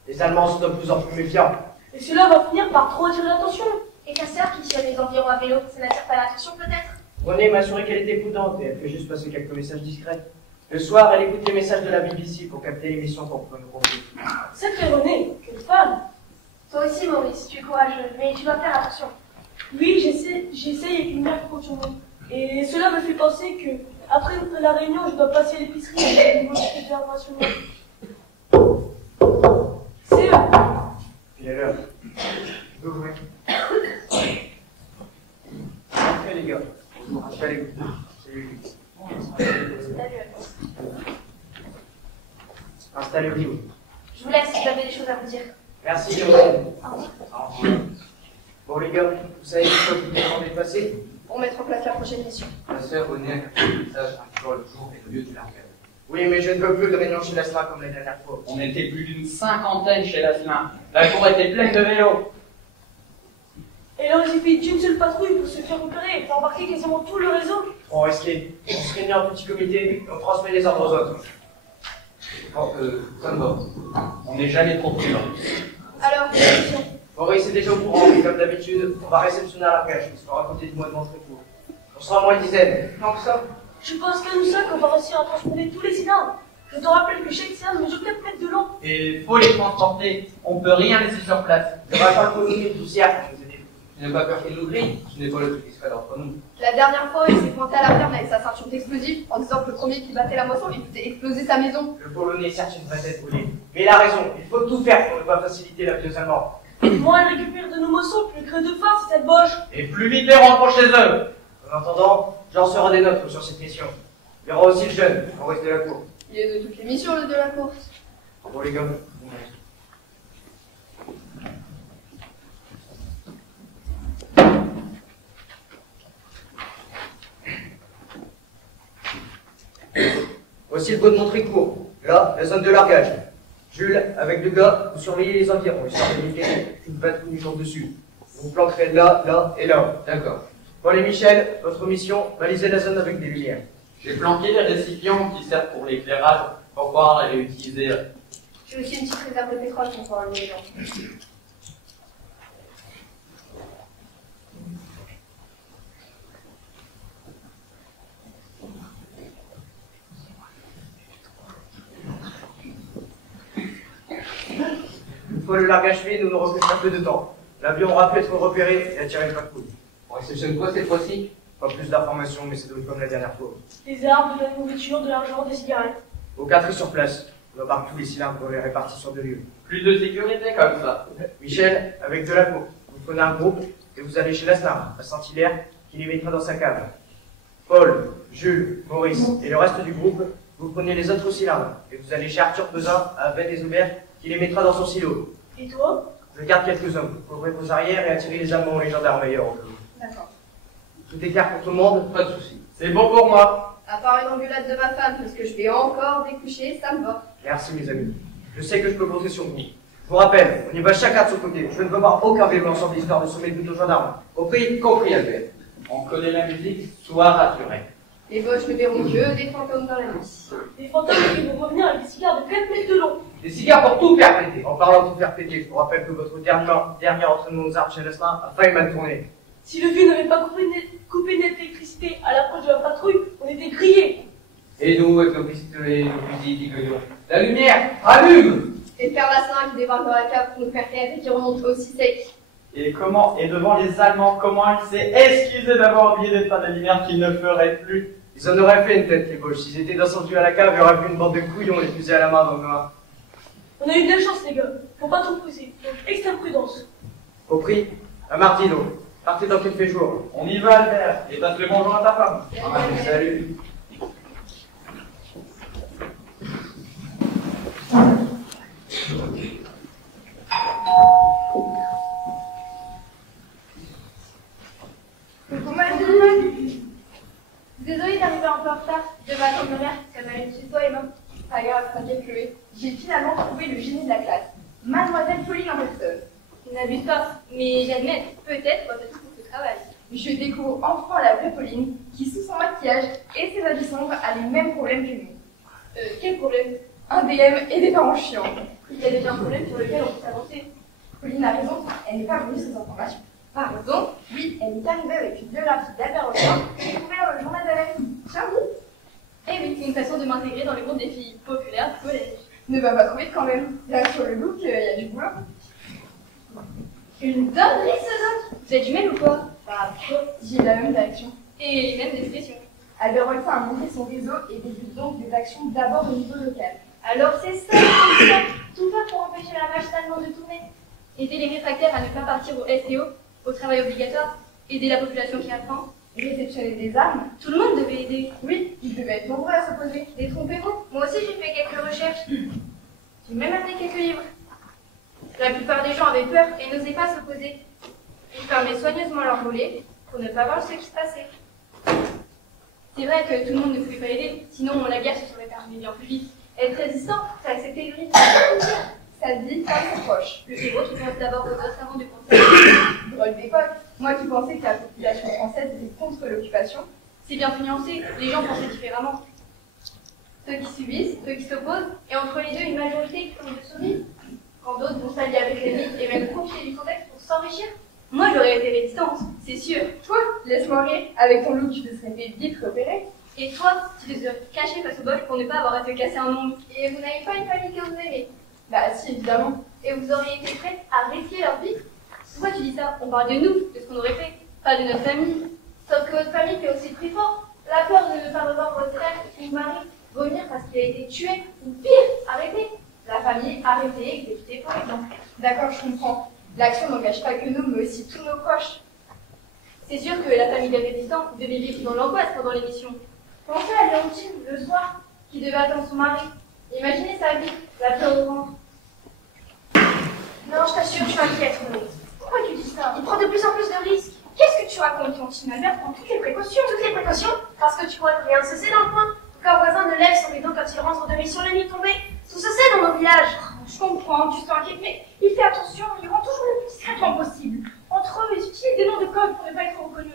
Les Allemands sont de plus en plus méfiants. Et cela va finir par trop attirer l'attention. Et ta sœur qui tient les environs à vélo, ça n'attire pas l'attention peut-être? René m'a assuré qu'elle était prudente et elle fait juste passer quelques messages discrets. Le soir, elle écoute les messages de la BBC pour capter l'émission qu'on peut nous remonter. Sacré René, quelle femme! Toi aussi, Maurice, tu es courageux, mais tu dois faire attention. Oui, j'essaye avec une mère continue. Et cela me fait penser que, après la réunion, je dois passer à l'épicerie avec une volonté internationale. C'est eux! Puis alors, vous jouez. Entrez les gars, installez-vous. Salut. Installez-vous. Je vous laisse, vous avez des choses à vous dire. Merci, Jérôme. Au revoir. Bon, les gars, vous savez quoi vous demandez de passer? Pour mettre en place la prochaine mission. Ma sœur René a capté le message indiquant le jour et le lieu du largage. Oui, mais je ne veux plus de réunion chez Lasselin comme la dernière fois. On était plus d'une cinquantaine chez Lasselin. La cour était pleine de vélos. Et là, il suffit d'une seule patrouille pour se faire repérer et pour embarquer quasiment tout le réseau. Trop risqué. On se réunit en petit comité, on transmet les ordres aux autres. Oh, ça me va. On n'est jamais trop prudent. Alors, mission. Maurice est déjà au courant, mais comme d'habitude, on va réceptionner un largage. On se fera raconter du mois de très court. On sera au moins une dizaine. Tant que ça. Je pense qu'à nous ça qu'on va réussir à transporter tous les cylindres. Je te rappelle que chaque cylindre mesure 4 mètres de long. Et faut les transporter. On peut rien laisser sur place. Il y aura pas de comité de poussière pour nous aider. Tu n'as pas peur qu'il nous grille? Tu n'es pas le plus discret d'entre nous. La dernière fois, il s'est pointé à la ferme avec sa ceinture d'explosifs en disant que le premier qui battait la moisson, il faisait exploser sa maison. Le Polonais, certes, une vraie tête brûlée. Mais il a raison, il faut tout faire pour ne pas faciliter la vie aux Allemands. Moins elle récupère de nos moissons, plus creux de faim, c'est cette boche. Et plus vite les rentrons chez eux. En attendant, j'en serai des notes sur cette mission. Il y aura aussi le jeune, en reste de la cour. Il est de toutes les missions, le de la course. Pour les gommes. Voici le bon de court. Là, la zone de largage. Jules, avec deux gars, vous surveillez les environs, histoire d'éviter une patrouille du jour dessus. Vous planquerez là, là et là. D'accord. Paul et Michel, votre mission, balisez la zone avec des lumières. J'ai planqué les récipients qui servent pour l'éclairage pour pouvoir les réutiliser. J'ai aussi une petite réserve de pétrole pour pouvoir enlever les gens. Une fois le largage fait, nous n'aurons que un peu de temps. L'avion aura pu être repéré et attiré le patrouille. On réceptionne quoi cette fois-ci? Pas plus d'informations, mais c'est comme la dernière fois. Des armes, de la nourriture, de l'argent, des cigarettes. Au 4 est sur place. On embarque tous les cylindres pour les répartir sur 2 lieux. Plus de sécurité comme ça. Michel, avec de la cour, vous prenez un groupe et vous allez chez Lasnar, à Saint-Hilaire, qui les mettra dans sa cave. Paul, Jules, Maurice et le reste du groupe, vous prenez les autres cylindres et vous allez chez Arthur Pesin, à Bête des Auberges, qui les mettra dans son silo. Et toi? Je garde quelques hommes, couvrez vos arrières et attirez les Allemands ou les gendarmes ailleurs. D'accord. Tout est clair pour tout le monde? Pas de soucis. C'est bon pour moi. À part une engueulade de ma femme, parce que je vais encore découcher, ça me va. Merci mes amis. Je sais que je peux compter sur vous. Je vous rappelle, on y va chacun de son côté. Je ne veux voir aucun vélo ensemble histoire de sommer le but aux gendarmes. Compris? Compris, Albert. On connaît la musique, sois rassuré. Les boches ne verront que des fantômes dans la nuit. Des fantômes qui vont revenir avec des cigares de 4 mètres de long. Des cigares pour tout faire péter. En parlant de tout faire péter, je vous rappelle que votre dernier entraînement aux armes chez Lastin a failli mal tourner. Si le vieux n'avait pas coupé net l'électricité à l'approche de la patrouille, on était grillés. Et nous, avec nos pistolets, nos fusils qui gueulent. La lumière, allume! Et faire la sein qui débarque dans la cave pour nous faire taire et qui remonte aussi sec. Et devant les Allemands, comment il s'est excusé d'avoir oublié d'éteindre la lumière qu'il ne ferait plus. Ils en auraient fait une tête, les boches. S'ils étaient descendus à la cave, il y aurait vu une bande de couillons les fusils à la main dans le noir. On a eu de la chance, les gars. Faut pas trop pousser. Donc, extrême prudence. Compris? À Martino. Partez tant qu'il fait jour. On y va, Albert, et passe le bonjour à ta femme. Salut. Désolée d'arriver un peu en retard. Je devais attendre ma mère parce qu'elle m'a eu chez toi et non. Pas grave, t'inquiète Chloé. J'ai finalement trouvé le génie de la classe. Mademoiselle Pauline en personne. N'abuse pas, mais j'admets, peut-être pas tout pour ce travail. Je découvre enfin la vraie Pauline qui, sous son maquillage et ses habits sombres, a les mêmes problèmes que nous. Quel problème? Un DM et des parents chiants. Il y a déjà un problème sur lequel on peut s'avancer. Pauline a raison, elle n'est pas venue sans information. Pardon, oui, elle est arrivée avec une biographie d'Albert Rochard découverte dans le journal de la vie. J'avoue. Eh oui, c'est une façon de m'intégrer dans le groupe des filles populaires du collège. Ne va pas trop vite quand même. Là, sur le look, il y a du boulot. Une dinguerie, ce doc. Vous êtes jumelles ou quoi? Bah, j'ai la même direction. Et les mêmes expressions. Albert Rochard a monté son réseau et débute donc des actions d'abord au niveau local. Alors c'est ça, tout ça. Tout ça pour empêcher la vache allemande de tourner. Aider les réfractaires à ne pas partir au STO, au travail obligatoire. Aider la population qui a faim. Réceptionner des armes. Tout le monde devait aider. Oui, ils devaient être nombreux à s'opposer. Détrompez-vous, moi aussi j'ai fait quelques recherches. J'ai même amené quelques livres. La plupart des gens avaient peur et n'osaient pas s'opposer. Ils fermaient soigneusement leur volet pour ne pas voir ce qui se passait. C'est vrai que tout le monde ne pouvait pas aider, sinon la guerre se serait terminée bien plus vite. Être résistant, c'est accepter le risque. Ça te dit, pas trop proche. Le héros qui pense d'abord aux autres avant de penser. Drôle d'époque. Moi qui pensais que la population française était contre l'occupation. C'est bien plus nuancé, les gens pensaient différemment. Ceux qui subissent, ceux qui s'opposent, et entre les deux une majorité qui tombe de survivre. Quand d'autres vont s'allier avec l'ennemi et même profiter du contexte pour s'enrichir. Moi j'aurais été résistante, c'est sûr. Toi, laisse-moi rire, avec ton look tu te serais fait vite repérer. Et toi, tu te serais caché face au boss pour ne pas avoir à te casser un ongle. Et vous n'avez pas une famille que vous aimez? Bah si, évidemment. Et vous auriez été prête à risquer leur vie? Pourquoi tu dis ça? On parle de nous, de ce qu'on aurait fait, pas de notre famille. Sauf que votre famille fait aussi le plus fort. La peur de ne pas revoir votre frère ou mari revenir parce qu'il a été tué, ou pire, arrêté. La famille arrêtée, exécutée par exemple. D'accord, je comprends. L'action n'engage pas que nous, mais aussi tous nos proches. C'est sûr que la famille des résistants devait vivre dans l'angoisse pendant l'émission. Pensez à Léontine, le soir, qui devait attendre son mari. Imaginez sa vie, la peur au ventre. Non, je t'assure, je suis inquiète, René. Pourquoi tu dis ça? Il prend de plus en plus de risques. Qu'est-ce que tu racontes? Tantine Albert prend toutes les précautions. Toutes les précautions, parce que tu crois que rien ne se sait dans le coin. Qu'un voisin ne lève son rideau quand il rentre de mission la nuit tombée. Tout se sait dans nos villages. Je comprends, tu sens inquiète, mais il fait attention, il rend toujours le plus discrètement possible. Entre eux, ils utilisent des noms de code pour ne pas être reconnus.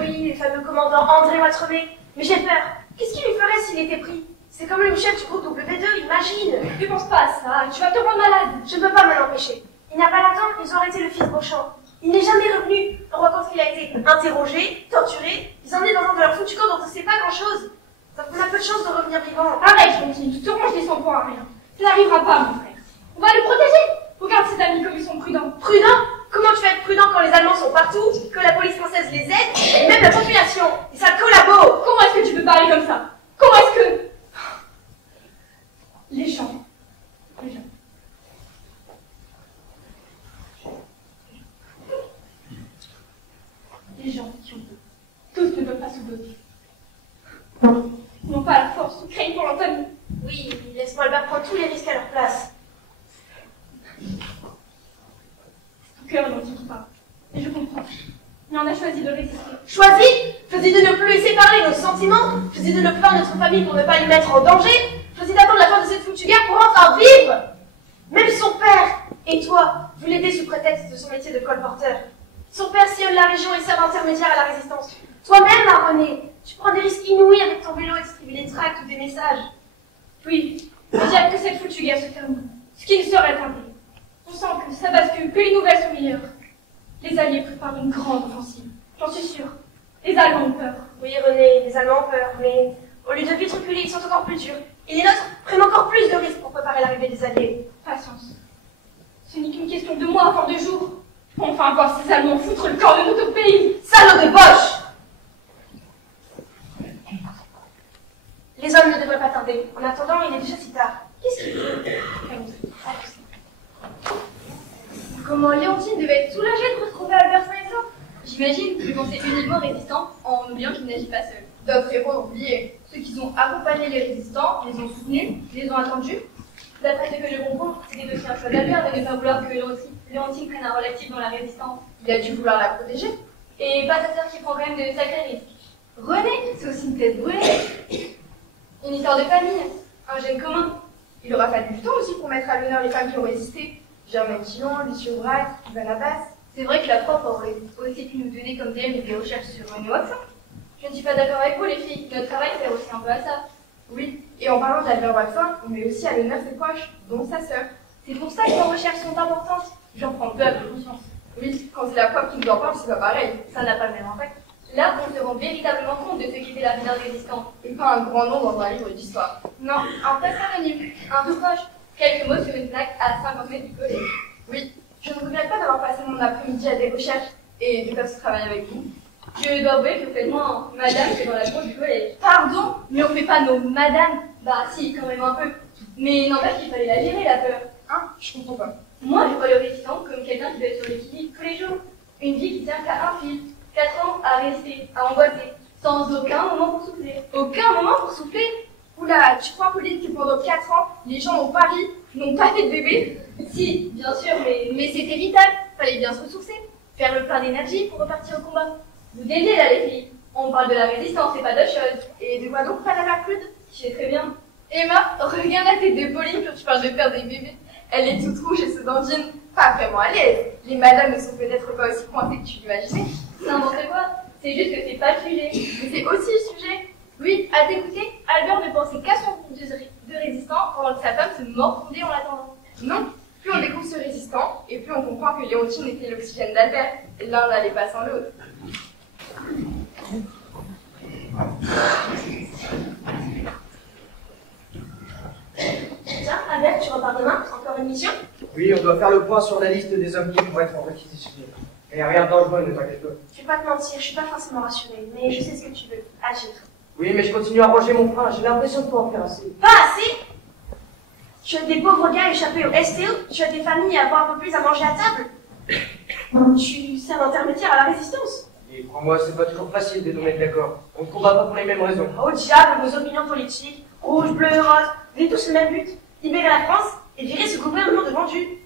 Oui, les fameux commandants André Watremet. Mais j'ai peur. Qu'est-ce qu'il lui ferait s'il était pris? C'est comme le chef du groupe W2, imagine. Ne pense pas à ça, tu vas te rendre malade. Je ne peux pas m'en empêcher. Il n'a pas longtemps, ils ont arrêté le fils Beauchamp. Il n'est jamais revenu. On raconte qu'il a été interrogé, torturé, ils emmenés dans un de leurs foutus camps dont on ne sait pas grand-chose. Donc on a peu de chance de revenir vivant. Arrête, Jontine, tu te ranges des sans points à rien. Ça n'arrivera pas, mon frère. On va le protéger. Regarde ses amis comme ils sont prudents. Prudents? Comment tu vas être prudent quand les Allemands sont partout, que la police française les aide, et même la population? Et ça collabore. Comment est-ce que tu peux parler comme ça? Comment est-ce que... Les gens. Les gens qui ont peur. Tous ne peuvent pas se doter. Ils n'ont pas la force ou craignent pour leur famille. Oui, laisse-moi Albert prendre tous les risques à leur place. Ton cœur n'en dit pas. Et je comprends. Mais on a choisi de résister. Choisi de ne plus laisser parler nos sentiments. Choisi de ne plus voir notre famille pour ne pas les mettre en danger. Choisi d'attendre la fin de cette foutue guerre pour enfin vivre. Même son père et toi, vous l'aidez sous prétexte de son métier de colporteur. Son père sillonne la région et sert d'intermédiaire à la résistance. Toi-même, René, tu prends des risques inouïs avec ton vélo et distribuer des tracts ou des messages. Oui, j'ai hâte que cette foutue guerre se termine. Ce qui ne serait tardé. On sent que ça bascule, que les nouvelles sont meilleures. Les Alliés préparent une grande offensive. J'en suis sûre. Les Allemands ont peur. Oui, René, les Allemands ont peur, mais au lieu de vite reculer, ils sont encore plus durs. Et les nôtres prennent encore plus de risques pour préparer l'arrivée des Alliés. Patience. Ce n'est qu'une question de mois, voire de jours. Pour enfin voir ces Allemands foutre le corps de notre pays. Salauds de poche! Les hommes ne devraient pas tarder. En attendant, il est déjà si tard. Qu'est-ce qu'il veut? Comment Léontine devait être soulagée de retrouver Albert sain et sauf. J'imagine qu'il pensait uniquement résistant en oubliant qu'il n'agit pas seul. D'autres héros ont oublié. Ceux qui ont accompagné les résistants, les ont soutenus, les ont attendus. D'après ce que je comprends, c'était aussi un choix d'Albert de ne pas vouloir que Léontine prenne un rôle actif dans la résistance. Il a dû vouloir la protéger. Et pas sa sœur qui prend quand même de sacrés risques. René, c'est aussi une tête brûlée. Une histoire de famille, un gène commun. Il aura fallu du temps aussi pour mettre à l'honneur les femmes qui ont résisté. Germaine Quillon, Lucie Aubrac, Ivana Basse. C'est vrai que la prof aurait aussi pu nous donner comme thème des recherches sur René Watson. Je ne suis pas d'accord avec vous, les filles. Notre travail sert aussi un peu à ça. Oui, et en parlant d'Albert Watson, on met aussi à l'honneur ses proches, dont sa sœur. C'est pour ça que nos recherches sont importantes. J'en prends peu de conscience. Oui, quand c'est la prof qui nous en parle, c'est pas pareil. Ça n'a pas le même impact. Là, on se rend véritablement compte de ce qu'était la vie d'un résistant. Et pas un grand nom dans un livre d'histoire. Non, un presque anonyme, un tout proche. Quelques mots sur une plaque à 50 mètres du collège. Oui, je ne regrette pas d'avoir passé mon après-midi à des recherches et de faire ce travail avec vous. Je dois avouer que vous faites moins madame que dans la cour du collège. Pardon? Mais on fait pas nos madames. Bah si, quand même un peu. Mais n'empêche qu'il fallait la gérer, la peur. Hein? Je comprends pas. Moi, je vois le résistant comme quelqu'un qui doit être sur l'équilibre tous les jours. Une vie qui tient qu'à un fil. 4 ans à rester, à angoisser, sans aucun moment pour souffler. Aucun moment pour souffler? Oula, tu crois, Pauline, que pendant 4 ans, les gens au Paris n'ont pas fait de bébé? Si, bien sûr, mais c'était vital. Fallait bien se ressourcer, faire le plein d'énergie pour repartir au combat. Vous déliez là, les filles. On parle de la résistance et pas d'autre chose. Et de quoi donc pas la Maclude? Tu sais très bien. Emma, regarde la tête de Pauline quand tu parles de faire des bébés. Elle est toute rouge et se dandine. Pas vraiment à l'aise. Les madames ne sont peut-être pas aussi pointées que tu l'imaginais. N'importe quoi. C'est juste que c'est pas le sujet. Mais c'est aussi le sujet. Oui, à t'écouter, Albert ne pensait qu'à son groupe de résistants pendant que sa femme se mordait en l'attendant. Non, plus on découvre ce résistant, et plus on comprend que Léontine était l'oxygène d'Albert. L'un n'allait pas sans l'autre. Tiens, Albert, tu repars demain? Encore une mission? Oui, on doit faire le point sur la liste des hommes qui pourraient être réquisitionnés. Et rien de dangereux, ne t'inquiète pas. Je vais pas te mentir, je suis pas forcément rationnelle, mais je sais ce que tu veux. Agir. Oui, mais je continue à ranger mon frein, j'ai l'impression de pas en faire assez. Pas assez? Tu as des pauvres gars échappés au STO, tu as des familles à avoir un peu plus à manger à table. Tu sers d'intermédiaire à la résistance. Et crois-moi, c'est pas toujours facile de nous mettre d'accord. On ne combat pas pour les mêmes raisons. Oh diable, vos opinions politiques, rouge, bleu, rose, vous avez tous le même but, libérer la France et virer ce gouvernement de vendu.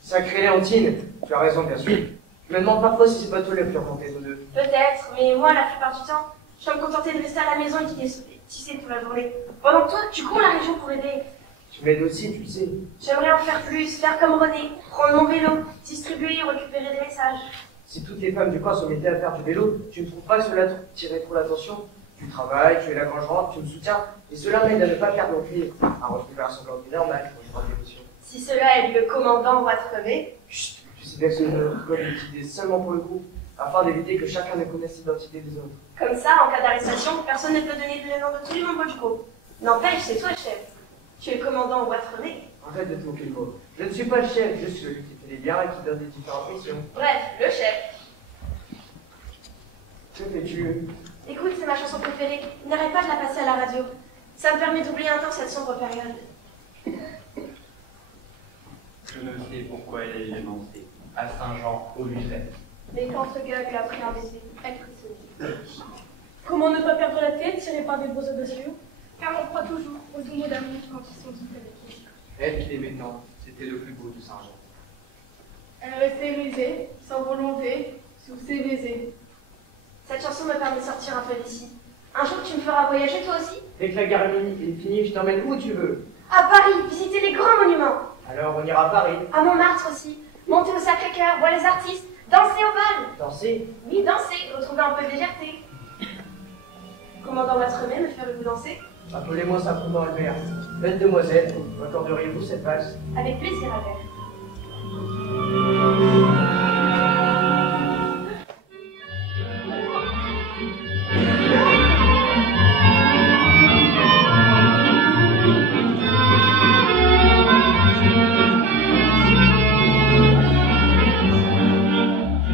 Sacrée Léontine, tu as raison, bien sûr. Je me demande parfois si c'est pas toi le plus remonté de deux. Peut-être, mais moi, la plupart du temps, je dois me contenter de rester à la maison et tisser toute la journée. Pendant que toi, tu cours la région pour aider. Tu m'aides aussi, tu le sais. J'aimerais en faire plus, faire comme René, prendre mon vélo, distribuer ou récupérer des messages. Si toutes les femmes du coin se mettaient à faire du vélo, tu ne trouves pas que cela tirait trop l'attention? Tu travailles, tu es la grangerante, tu me soutiens, et cela m'aide à ne pas perdre mon pied, à retrouver un semblant de normal quand je prends l'émotion. Si cela est le commandant Watremet, Chut, tu sais bien que ce protocole est utilisé seulement pour le groupe, afin d'éviter que chacun ne connaisse l'identité des autres. comme ça, en cas d'arrestation, personne ne peut donner le nom de tous les membres du groupe. N'empêche, c'est toi le chef. Tu es le commandant Watremet. Arrête de te moquer de moi. Je ne suis pas le chef, je suis celui qui fait les liens et qui donne des différentes missions. Bref, le chef. Que fais-tu? Écoute, c'est ma chanson préférée. N'arrête pas de la passer à la radio. Ça me permet d'oublier un temps cette sombre période. Je ne sais pourquoi elle est lancée. À Saint-Jean, au Luzette. Mais quand ce gars lui a pris un baiser, elle frissonnait. Comment ne pas perdre la tête tirée par des beaux audacieux? Car on croit toujours aux doux mots d'amour quand ils sont dits avec lui. Elle qui l'aimait tant, c'était le plus beau de Saint-Jean. Elle restait brisée, sans volonté, sous ses baisers. Cette chanson me permet de sortir un peu d'ici. Un jour, tu me feras voyager toi aussi? Dès que la guerre est finie, je t'emmène où tu veux. À Paris, visiter les grands monuments. Alors on ira à Paris. À Montmartre aussi. Monter au Sacré-Cœur, voir les artistes, danser au bal. Danser. Oui, danser, retrouver un peu de légèreté. Commandant Watremet, me ferez-vous danser? Appelez-moi simplement Albert. Belle demoiselle, m'accorderiez-vous cette valse? Avec plaisir, Albert.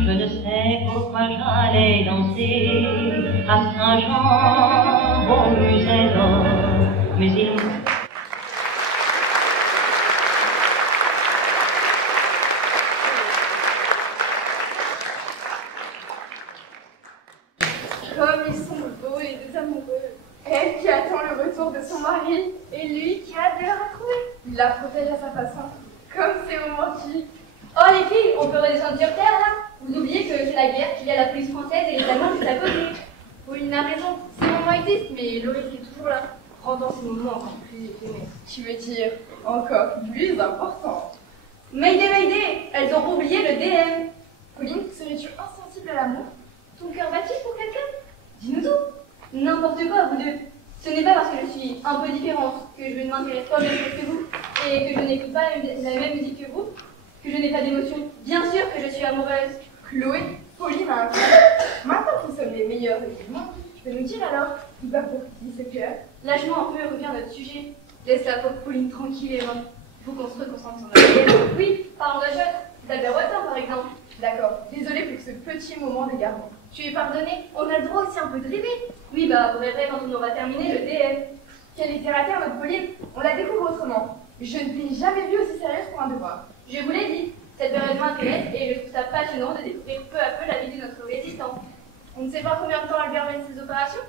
Je ne sais pourquoi j'allais danser à Saint-Jean, bon musette, mais il Comme ils sont beaux les deux amoureux. Elle qui attend le retour de son mari et lui qui a hâte de le retrouver. Il la protège à sa façon, comme c'est romantique. Oh les filles, on peut redescendre sur terre là? Vous oubliez que c'est la guerre, qu'il y a la police française et les Allemands juste à côté. Oui, il a raison. Ces moments existent, mais le risque est toujours là, rendant ces moments encore plus éphémères. Tu veux dire encore plus important. Mayday, Mayday, elles ont oublié le DM. Pauline, serais-tu insensible à l'amour? Ton cœur bat-il pour quelqu'un? Dis-nous tout. N'importe quoi, vous deux. Ce n'est pas parce que je suis un peu différente, que je ne m'intéresse pas aux mêmes choses que vous, et que je n'écoute pas la même musique que vous, que je n'ai pas d'émotion. Bien sûr que je suis amoureuse. Chloé, Pauline a un cœur. Maintenant qu'ils sommes les meilleurs amis du monde, tu peux nous dire alors, il va pour qui ce cœur? Lâche-moi un peu et reviens à notre sujet. Laisse la pauvre Pauline tranquille et moi. Il faut qu'on se reconcentre sur notre guerre. Oui, parlons de choses. D'Albert Wattin, par exemple. D'accord, désolée pour ce petit moment d'égarement. Tu es pardonné, on a le droit aussi un peu de rêver. Oui, bah, vous rêverez quand on aura terminé le DM. Quelle littérature, notre Pauline? On la découvre autrement. Je ne t'ai jamais vue aussi sérieuse pour un devoir. Je vous l'ai dit, cette période m'intéresse et je trouve ça passionnant de découvrir peu à peu la vie de notre résistance. On ne sait pas combien de temps Albert mène ses opérations?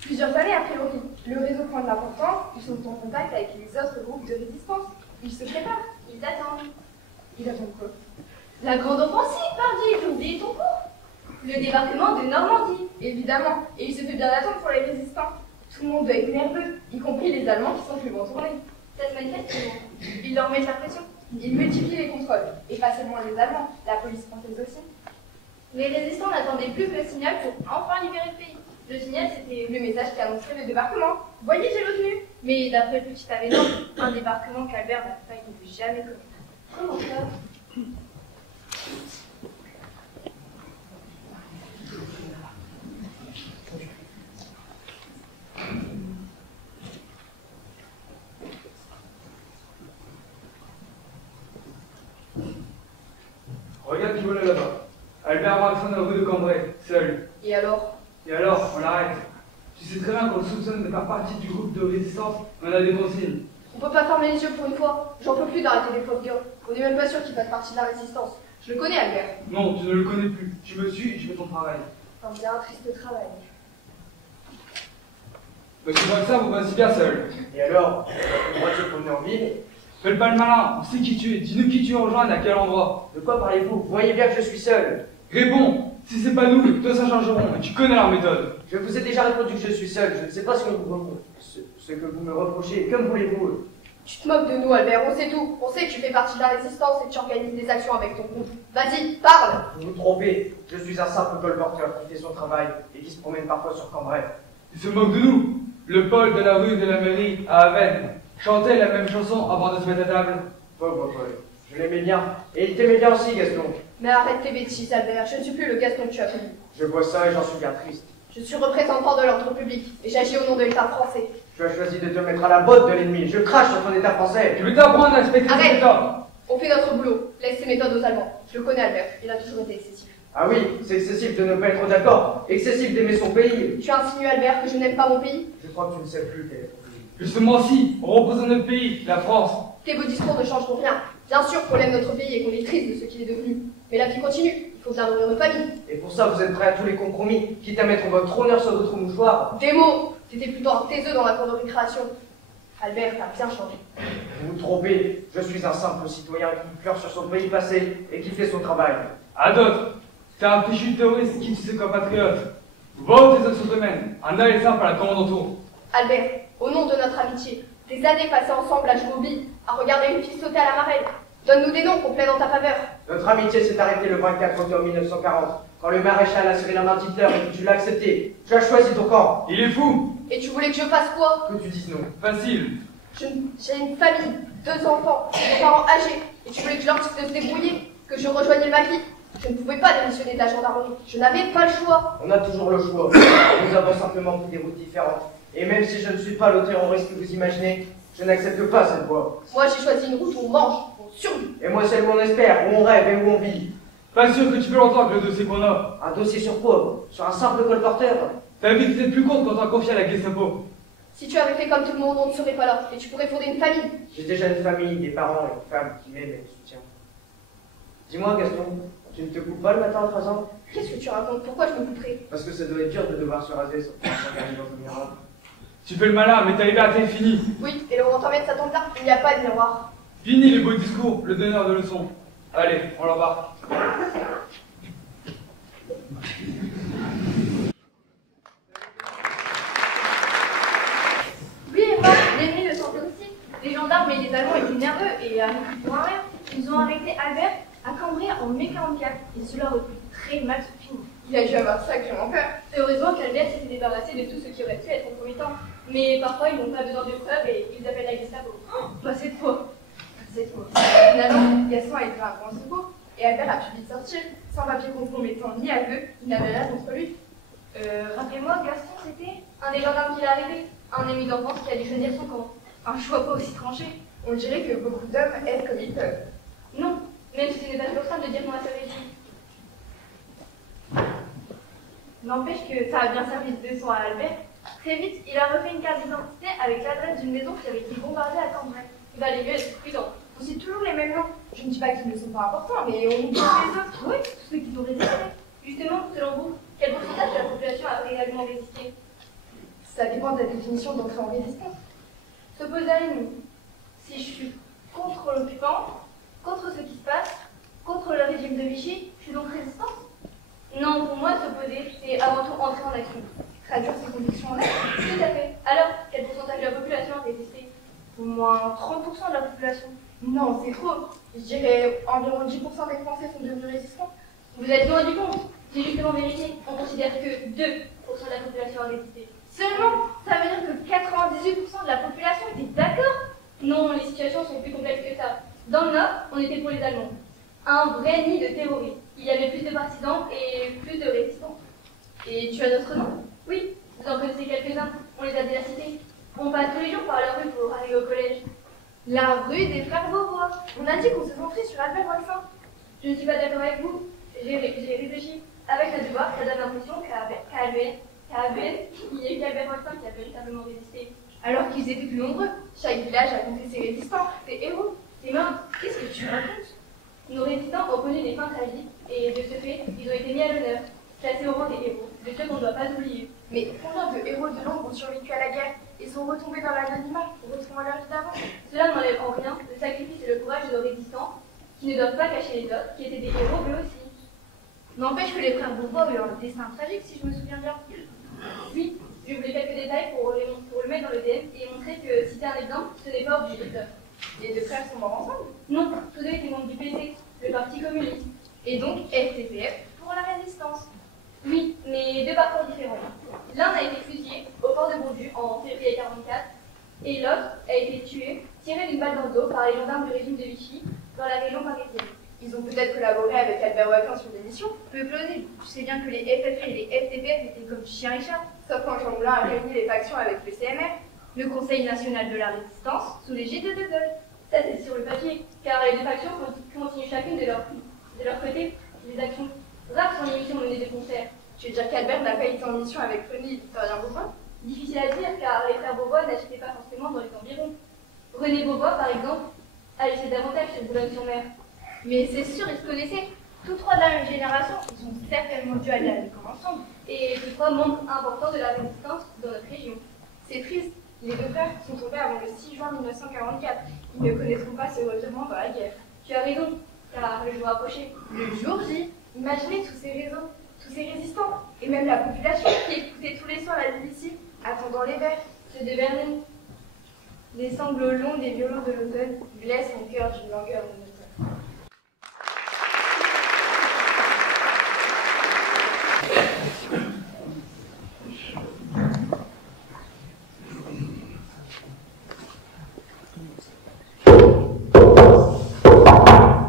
Plusieurs années a priori. Le réseau prend de l'importance, ils sont en contact avec les autres groupes de résistance. Ils se préparent. Ils attendent. Ils attendent quoi? La grande offensive, pardi, j'ai oublié ton cours. Le débarquement de Normandie. Évidemment, et il se fait bien attendre pour les résistants. Tout le monde doit être nerveux, y compris les Allemands qui sont plus bons tournés. Ça se manifeste. Ils leur mettent la pression. Ils multiplient les contrôles, et pas seulement les Allemands, la police française aussi. Les résistants n'attendaient plus que le signal pour enfin libérer le pays. Le signal, c'était le message qui annoncerait le débarquement. Voyez, j'ai retenu. Mais d'après le petit Avénement, un débarquement qu'Albert n'a failli jamais commettre. Comment ça? regarde qui vole là-bas. Albert Marxon à rue de Cambrai, seul. Et alors? Et alors, on l'arrête. Tu sais très bien qu'on le soupçonne de faire partie du groupe de résistance, mais on a des consignes. On peut pas fermer les yeux pour une fois. J'en peux plus d'arrêter des pauvres gars. On est même pas sûr qu'il fasse partie de la résistance. Je le connais, Albert. Non, tu ne le connais plus. Tu me suis et je fais ton travail. Un bien triste travail. Monsieur Boxer, vous voici bien seul. Et alors, on va te promener en ville. Fais pas le malin, on sait qui tu es. Dis-nous qui tu rejoins et à quel endroit. De quoi parlez-vous? Vous voyez bien que je suis seul. Réponds. Si c'est pas nous, toi ça changeront. Et tu connais leur méthode. Je vous ai déjà répondu que je suis seul. Je ne sais pas ce que vous me reprochez. Comme voulez-vous? Tu te moques de nous, Albert, on sait tout. On sait que tu fais partie de la résistance et que tu organises des actions avec ton groupe. Vas-y, parle. Vous vous trompez. Je suis un simple colporteur qui fait son travail et qui se promène parfois sur Cambrai. Ils se moquent de nous. Le Paul de la rue de la mairie à Aven chantait la même chanson avant de se mettre à table. Pauvre Paul. Je l'aimais bien. Et il t'aimait bien aussi, Gaston. Mais arrête tes bêtises, Albert. Je ne suis plus le Gaston que tu as connu. Je vois ça et j'en suis bien triste. Je suis représentant de l'ordre public et j'agis au nom de l'État français. Tu as choisi de te mettre à la botte de l'ennemi. Je crache sur ton État français. Je vais t'apprendre à respecter Arrête. l'État. On fait notre boulot. Laisse ces méthodes aux Allemands. Je le connais, Albert. Il a toujours été excessif. Ah oui, c'est excessif de ne pas être d'accord. Excessif d'aimer son pays. Tu insinues, Albert, que je n'aime pas mon pays? Je crois que tu ne sais plus quel est ton pays. Justement si, on représente notre pays, la France. Tes beaux discours ne changeront rien. Bien sûr qu'on aime notre pays et qu'on est triste de ce qu'il est devenu. Mais la vie continue. Il faut bien nourrir nos familles. Et pour ça, vous êtes prêts à tous les compromis, quitte à mettre votre honneur sur votre mouchoir. Des mots. T'étais plutôt un taiseux dans la cour de récréation. Albert, t'as bien changé. Vous vous trompez. Je suis un simple citoyen qui pleure sur son pays passé et qui fait son travail. À d'autres, t'es un fichu terroriste qui tue ses compatriotes. Va où tes autres domaines, un œil simple à la commande autour. Albert, au nom de notre amitié, des années passées ensemble à jouer aux billes, à regarder une fille sauter à la marelle, donne-nous des noms qu'on plaide en ta faveur. Notre amitié s'est arrêtée le 24 octobre 1940, quand le maréchal a serré la main d'Hitler et que tu l'as accepté. Tu as choisi ton camp. Il est fou. Et tu voulais que je fasse quoi? Que tu dises non. Facile. J'ai une famille, 2 enfants, des parents âgés, et tu voulais que je leur dise de se débrouiller, que je rejoignais le maquis. Je ne pouvais pas démissionner de la gendarmerie, je n'avais pas le choix. On a toujours le choix. Nous avons simplement pris des routes différentes. Et même si je ne suis pas le terroriste que vous imaginez, je n'accepte pas cette voie. Moi j'ai choisi une route où on mange, où on survit. Et moi celle où on espère, où on rêve et où on vit. Pas sûr que tu peux l'entendre avec le dossier qu'on a. Un dossier sur quoi? Sur un simple colporteur? Ta vie était plus courte quand t'as confié à la Gestapo. Si tu avais fait comme tout le monde, on ne serait pas là, et tu pourrais fonder une famille. J'ai déjà une famille, des parents et une femme qui m'aiment et me soutiennent. Dis-moi Gaston, tu ne te coupes pas le matin à 3 ans? Qu'est-ce que tu racontes? Pourquoi je me couperais? Parce que ça doit être dur de devoir se raser sans pouvoir se regarder dans un miroir. Tu fais le malin, mais ta liberté est finie. Oui, et le moment t'emmène, ça tombe là, il n'y a pas de miroir. Fini les beaux discours, le donneur de leçons. Allez, on l'embarque. Lui et moi, l'ennemi le sentait aussi. Les gendarmes et les Allemands étaient nerveux et pour un rien. Ils ont arrêté Albert à Cambrai en mai 44 et cela aurait pu très mal se finir. Il a dû avoir sacrément peur. Heureusement qu'Albert s'était débarrassé de tout ce qui aurait pu être compromettant. Mais parfois, ils n'ont pas besoin de preuves et ils appellent la Gestapo. Oh, pas cette fois. Cette fois. Finalement, Gaston a été un grand secours et Albert a pu vite sortir, sans papier compromettant ni aveu, il n'avait rien contre lui. Rappelez-moi, Gaston, c'était Un des gendarmes qui l'a arrêté, un ami d'enfance qui a dû choisir son camp. un choix pas aussi tranché. On dirait que beaucoup d'hommes aident comme ils peuvent. Non, même si ce n'est pas toujours simple de dire qu'on a sauvé lui. N'empêche que ça a bien servi de leçon à Albert. Très vite, il a refait une carte d'identité avec l'adresse d'une maison qui avait été bombardée à Cambrai. Il valait mieux être prudent. On cite toujours les mêmes noms. Je ne dis pas qu'ils ne sont pas importants, mais on oublie les autres. Oui, tous ceux qui ont résisté. Justement, selon vous, quel pourcentage de la population a réellement résisté? Ça dépend de la définition d'entrer en résistance. S'opposer à l'ennemi. Si je suis contre l'occupant, contre ce qui se passe, contre le régime de Vichy, je suis donc résistante? Non, pour moi, s'opposer, c'est avant tout entrer en action. Traduire ses convictions en actes. Tout à fait. Alors, quel pourcentage de la population a résisté? Au moins 30% de la population. Non, c'est trop. Je dirais environ 10% des Français sont devenus résistants. Vous êtes loin du compte. C'est justement vérifié. On considère que 2% de la population a résisté. Seulement, ça veut dire que 98% de la population était d'accord? Non, les situations sont plus complexes que ça. Dans le Nord, on était pour les Allemands. Un vrai nid de terroristes. Il y avait plus de partisans et plus de résistants. Et tu as d'autres noms? Oui, vous en connaissez quelques-uns. On les a déjà cités. On passe tous les jours par la rue pour arriver au collège. La rue des Frères Vauvois. On a dit qu'on se centrait sur Albert Roxin. Je ne suis pas d'accord avec vous. J'ai réfléchi. Avec la devoir, ça donne l'impression qu'à Alben, il n'y a eu qu'Albert Einstein qui a véritablement résisté. Alors qu'ils étaient plus nombreux. Chaque village a compté ses résistants, ses héros. Et mince, qu'est-ce que tu racontes? Nos résistants ont connu des fins tragiques, et de ce fait, ils ont été mis à l'honneur, classés au rang des héros, de ceux qu'on ne doit pas oublier. Mais combien de héros de l'ombre ont survécu à la guerre et sont retombés dans l'anonymat pour retrouver leur vie d'avant? Cela n'enlève en rien le sacrifice et le courage de nos résistants, qui ne doivent pas cacher les autres, qui étaient des héros eux aussi. N'empêche que les frères Bourbois ont eu un destin tragique, si je me souviens bien. Oui, je voulais quelques détails pour le mettre dans le DM et montrer que citer un exemple, ce n'est pas obligé d'être. Les deux frères sont morts ensemble. Non, tous deux étaient membres du PC, le Parti communiste. Et donc FTPF pour la résistance. Oui, mais deux parcours différents. L'un a été fusillé au port de Bondu en février 1944 et l'autre a été tué, tiré d'une balle dans le dos par les gendarmes du régime de Vichy dans la région parisienne. Ils ont peut-être collaboré avec Albert Waquin sur des missions. Peu plausible. Tu sais bien que les FFI et les FTPF étaient comme chien et chat. Sauf quand Jean Moulin a réuni les factions avec le CMR, le Conseil national de la résistance, sous l'égide de De Gaulle. Ça, c'est sur le papier, car les deux factions continuent chacune de leur côté des actions. Rares sont les missions menées de concert. Tu veux dire qu'Albert n'a pas été en mission avec René et Victorien Bourbois? Difficile à dire, car les frères Bourbois n'achetaient pas forcément dans les environs. René Bourbois, par exemple, agissait davantage sur Boulogne-sur-Mer. Mais c'est sûr, ils se connaissaient. Tous trois de la même génération, ils ont certainement dû aller à l'école ensemble. Et tous trois membres importants de la résistance dans notre région. C'est triste. Les deux frères sont tombés avant le 6 juin 1944. Ils ne connaîtront pas ce revirement dans la guerre. Tu as raison, car le jour approchait. Le jour J, imaginez tous ces réseaux, tous ces résistants, et même la population qui écoutait tous les soirs la ville ici, attendant les vers. Ceux de Vernon. Les sanglots longs des violons de l'automne blessent mon cœur d'une langueur monotone.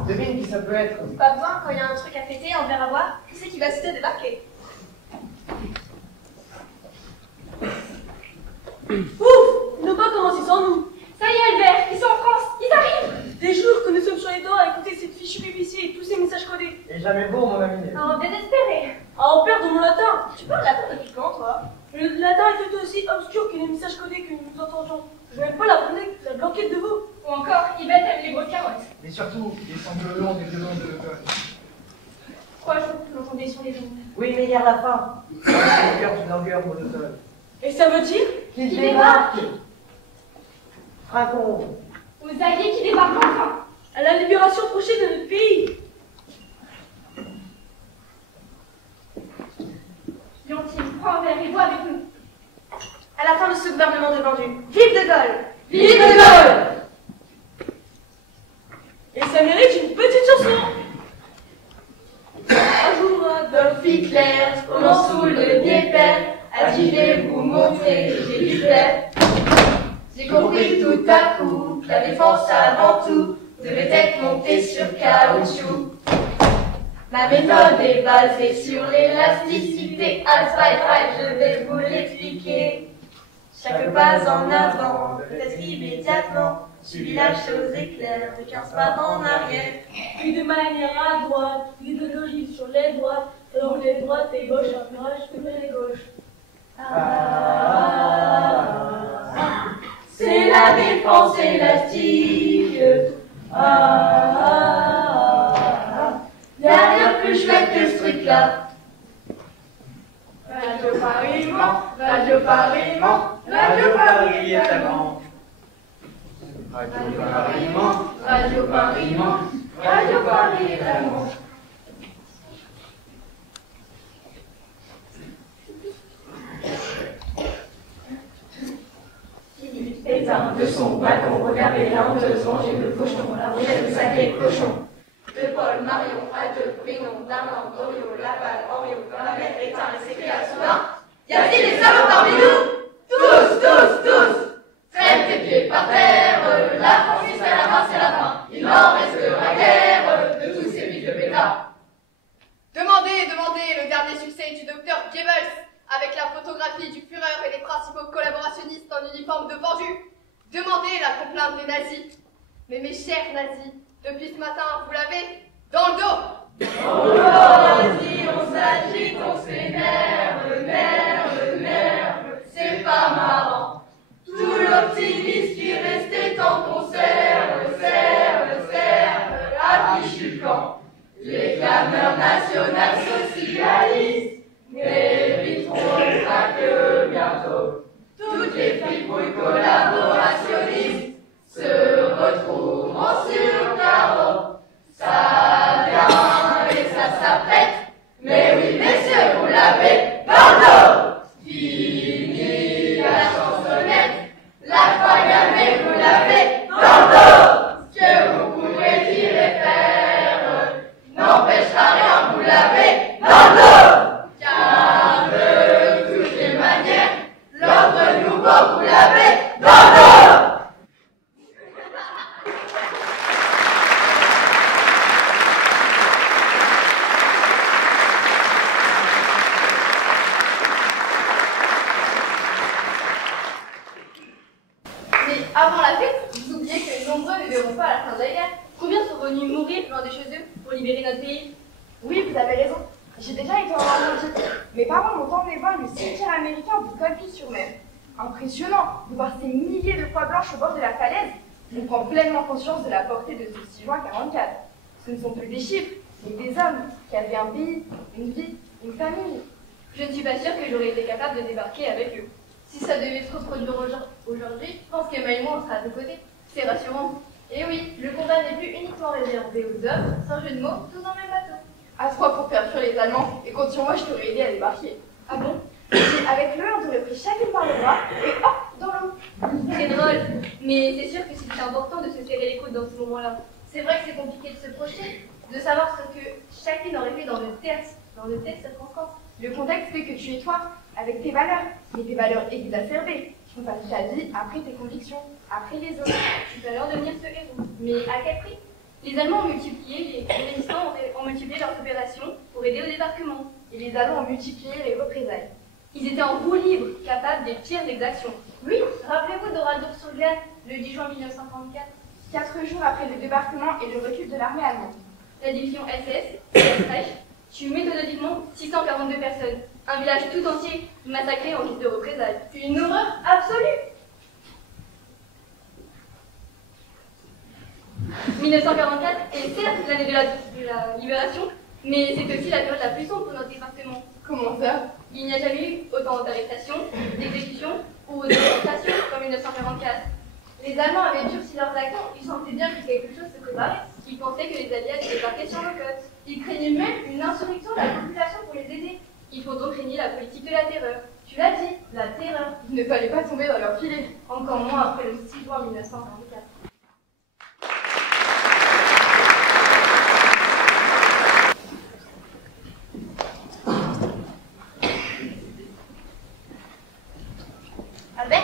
Devine qui ça peut être. Pas besoin, quand il y a un truc à fêter, un verre à boire, qui c'est qui va citer débarquer? Ouf! Ils n'ont pas commencé sans nous. Ça y est, Albert, ils sont en France, ils arrivent! Des jours que nous sommes sur les doigts à écouter cette fichue BBC et tous ces messages codés. Et jamais beau, mon ami. Oh, désespéré! Ah, on perd de mon latin. Tu parles latin depuis quand, toi? Le latin est tout aussi obscur que les messages codés que nous entendions. Je n'aime pas la blanquette de veau. Ou encore, Yvette aime les grosses carottes. Mais surtout, les sanglots longs des violons de l'automne. 3 jours que l'entendez sur les ondes. Oui, mais hier la fin. Le cœur d'une langueur monotone. Et ça veut dire Qu'ils débarquent. Fracon. Aux alliés qui débarquent enfin. à la libération prochaine de notre pays. Leontine, prends un verre et bois avec nous. À la fin de ce gouvernement de Vendu, vive De Gaulle! Vive De Gaulle! Et ça mérite une petite chanson. Un jour, Adolf Hitler, pendant sous le Dnieper, a dit je vais vous montrer, j'ai du flair. J'ai compris tout à coup que la défense avant tout devait être montée sur caoutchouc. Ma méthode est basée sur l'élasticité, Alzheimer, je vais vous l'expliquer. Chaque pas en avant, peut-être immédiatement, suivi la chose éclair de 15 pas en arrière. Puis de manière à droite, l'idéologie sur les droites, alors les droites et gauche, un virage sur les gauches. C'est la défense élastique. Y a rien de plus chouette que ce truc-là. Radio Paris ment, Radio Paris ment, Radio Paris est allemand. Radio Paris ment, Radio Paris ment, Radio Paris est allemand. Philippe éteint de son balcon, regardez lentement, j'ai le cochon, la roulette de sacré cochon. De Paul, Marion, à deux, Brinon, Darlan, Doriot, Laval, Henriot, dans la mer éteint et s'écria soudain. Y a-t-il des salauds parmi nous? Tous, tous, tous! Traîne tes pieds par terre, la France jusqu'à la fin, c'est la fin. Il n'en restera guère de tous ces vieux pétards. Demandez le dernier succès du docteur Goebbels, avec la photographie du Führer et les principaux collaborationnistes en uniforme de pendu. Demandez la complainte des nazis. Mais mes chers nazis, depuis ce matin, vous l'avez, Dans le dos. Vas-y, on s'agite, on s'énerve, nerve, c'est pas marrant. Tout l'optimisme qui restait tant qu'on serve, affiche du camp. Les clameurs nationales socialistes n'éviteront pas que bientôt toutes les fripouilles collaborationnistes se retrouveront sur carreau. Ça vient et ça s'apprête, mais oui messieurs, vous l'avez dans le dos. Fini la chansonnette, la croix gammée, vous l'avez dans le dos. Ce que vous pouvez dire et faire n'empêchera rien, vous l'avez dans le dos. Car de toutes les manières, l'ordre nouveau, vous l'avez dans le dos. Mais avant la fête, vous oubliez que nombreux ne verront pas à la fin de la guerre. Combien sont venus mourir loin de chez eux pour libérer notre pays? Oui, vous avez raison. J'ai déjà été en Normandie. Mes parents m'ont emmené voir le cimetière américain de Colby-sur-Mer. Impressionnant de voir ces milliers de croix blanches au bord de la falaise. On prend pleinement conscience de la portée de ce 6 juin 44. Ce ne sont plus des chiffres, mais des hommes qui avaient un pays, une vie, une famille. Je ne suis pas sûre que j'aurais été capable de débarquer avec eux. Si ça devait se reproduire aujourd'hui, je pense qu'Emma et moi, on sera à nos côtés. C'est rassurant. Et oui, le combat n'est plus uniquement réservé aux hommes, sans jeu de mots, tous dans le même bateau. À 3 pour faire fuir les Allemands, et compte sur moi, je t'aurais aidé à débarquer. Ah bon? Et avec le, on t'aurait pris chacune par le bras, et hop, dans l'eau. C'est drôle, mais c'est sûr que c'était important de se serrer les coudes dans ce moment-là. C'est vrai que c'est compliqué de se projeter, de savoir ce que chacune aurait fait dans de telles circonstances. Le contexte fait que tu es toi, avec tes valeurs, mais tes valeurs exacerbées, qui font passer ta vie après tes convictions, après les autres. Tout à l'heure devenir ce héros. Mais à quel prix? Les Allemands ont multiplié, les résistants ont multiplié leurs opérations pour aider au débarquement. Et les Allemands ont multiplié les représailles. Ils étaient en roue libre, capables des pires exactions. Oui, Rappelez-vous d'Oradour-sur-Glane, le 10 juin 1944. 4 jours après le débarquement et le recul de l'armée allemande. La division SS, Reich, tue méthodiquement 642 personnes. Un village tout entier massacré en guise de représailles. Une horreur absolue. 1944 est certes l'année de la libération, mais c'est aussi la période la plus sombre pour notre département. Comment ça? Il n'y a jamais eu autant d'arrestations, d'exécutions ou de déportations qu'en 1944. Les Allemands avaient durci leurs actions, ils sentaient bien que quelque chose se préparait. Ils pensaient que les Alliés allaient débarquer sur nos côtes. Ils craignaient même une insurrection de la population pour les aider. Il faut donc régner la politique de la terreur. Tu l'as dit, la terreur. Il ne fallait pas tomber dans leur filet. Encore moins après le 6 juin 1944. Albert?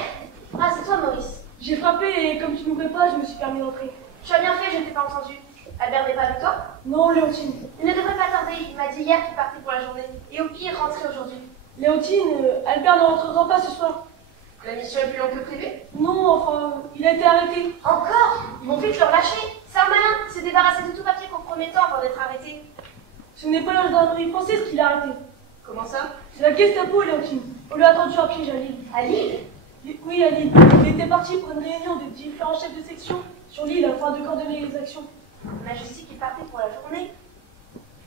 Ah, c'est toi, Maurice. J'ai frappé et comme tu n'ouvrais pas, je me suis permis d'entrer. Tu as bien fait, je ne t'ai pas entendu. Albert n'est pas avec toi? Non, Léontine. Il ne devrait pas tarder, il m'a dit hier qu'il partait pour la journée. Et au pire, rentrer aujourd'hui. Léontine, Albert ne rentrera pas ce soir. La mission est plus longue que prévu? Non, enfin, il a été arrêté. Encore? Ils vont vite le relâcher. C'est un malin, il s'est débarrassé de tout papier compromettant avant d'être arrêté. Ce n'est pas la gendarmerie française qui l'a arrêté. Comment ça? C'est la Gestapo, Léontine. On l'a attendu à pied à Lille. À Lille? Oui, à Lille. Il était parti pour une réunion des différents chefs de section sur l'île afin de coordonner les actions. Majesté qui partait pour la journée.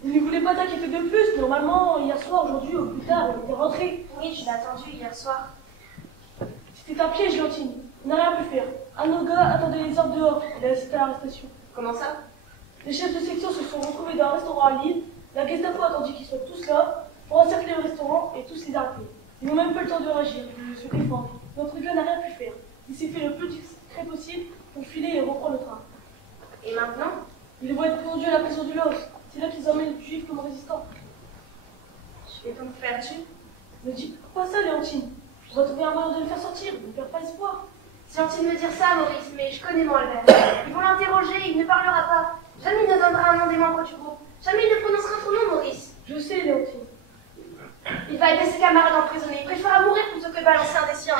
Il ne voulait pas t'inquiéter de plus. Normalement, hier soir, aujourd'hui, au plus tard, il est rentré. Oui, je l'ai attendu hier soir. C'était un piège, Léontine. On n'a rien pu faire. Un de nos gars attendait les ordres dehors. Il a assisté à l'arrestation. Comment ça? Les chefs de section se sont retrouvés dans un restaurant à Lille. La Gestapo a attendu qu'ils soient tous là pour encercler le restaurant et tous les arrêter. Ils n'ont même pas le temps de réagir, de se défendre. Notre gars n'a rien pu faire. Il s'est fait le plus discret possible pour filer et reprendre le train. Et maintenant? Ils vont être conduits à la prison du Laos. C'est là qu'ils emmènent les juifs comme résistants. Je vais donc faire tuer. Ne dis pas ça, Léontine. Je dois trouver un moyen de le faire sortir. Ne perds pas espoir. C'est gentil de me dire ça, Maurice, mais je connais mon Albert. Ils vont l'interroger, il ne parlera pas. Jamais il ne donnera un nom des membres du groupe. Jamais il ne prononcera ton nom, Maurice. Je sais, Léontine. Il va aider ses camarades emprisonnés. Il préférera mourir plutôt que de balancer un des siens.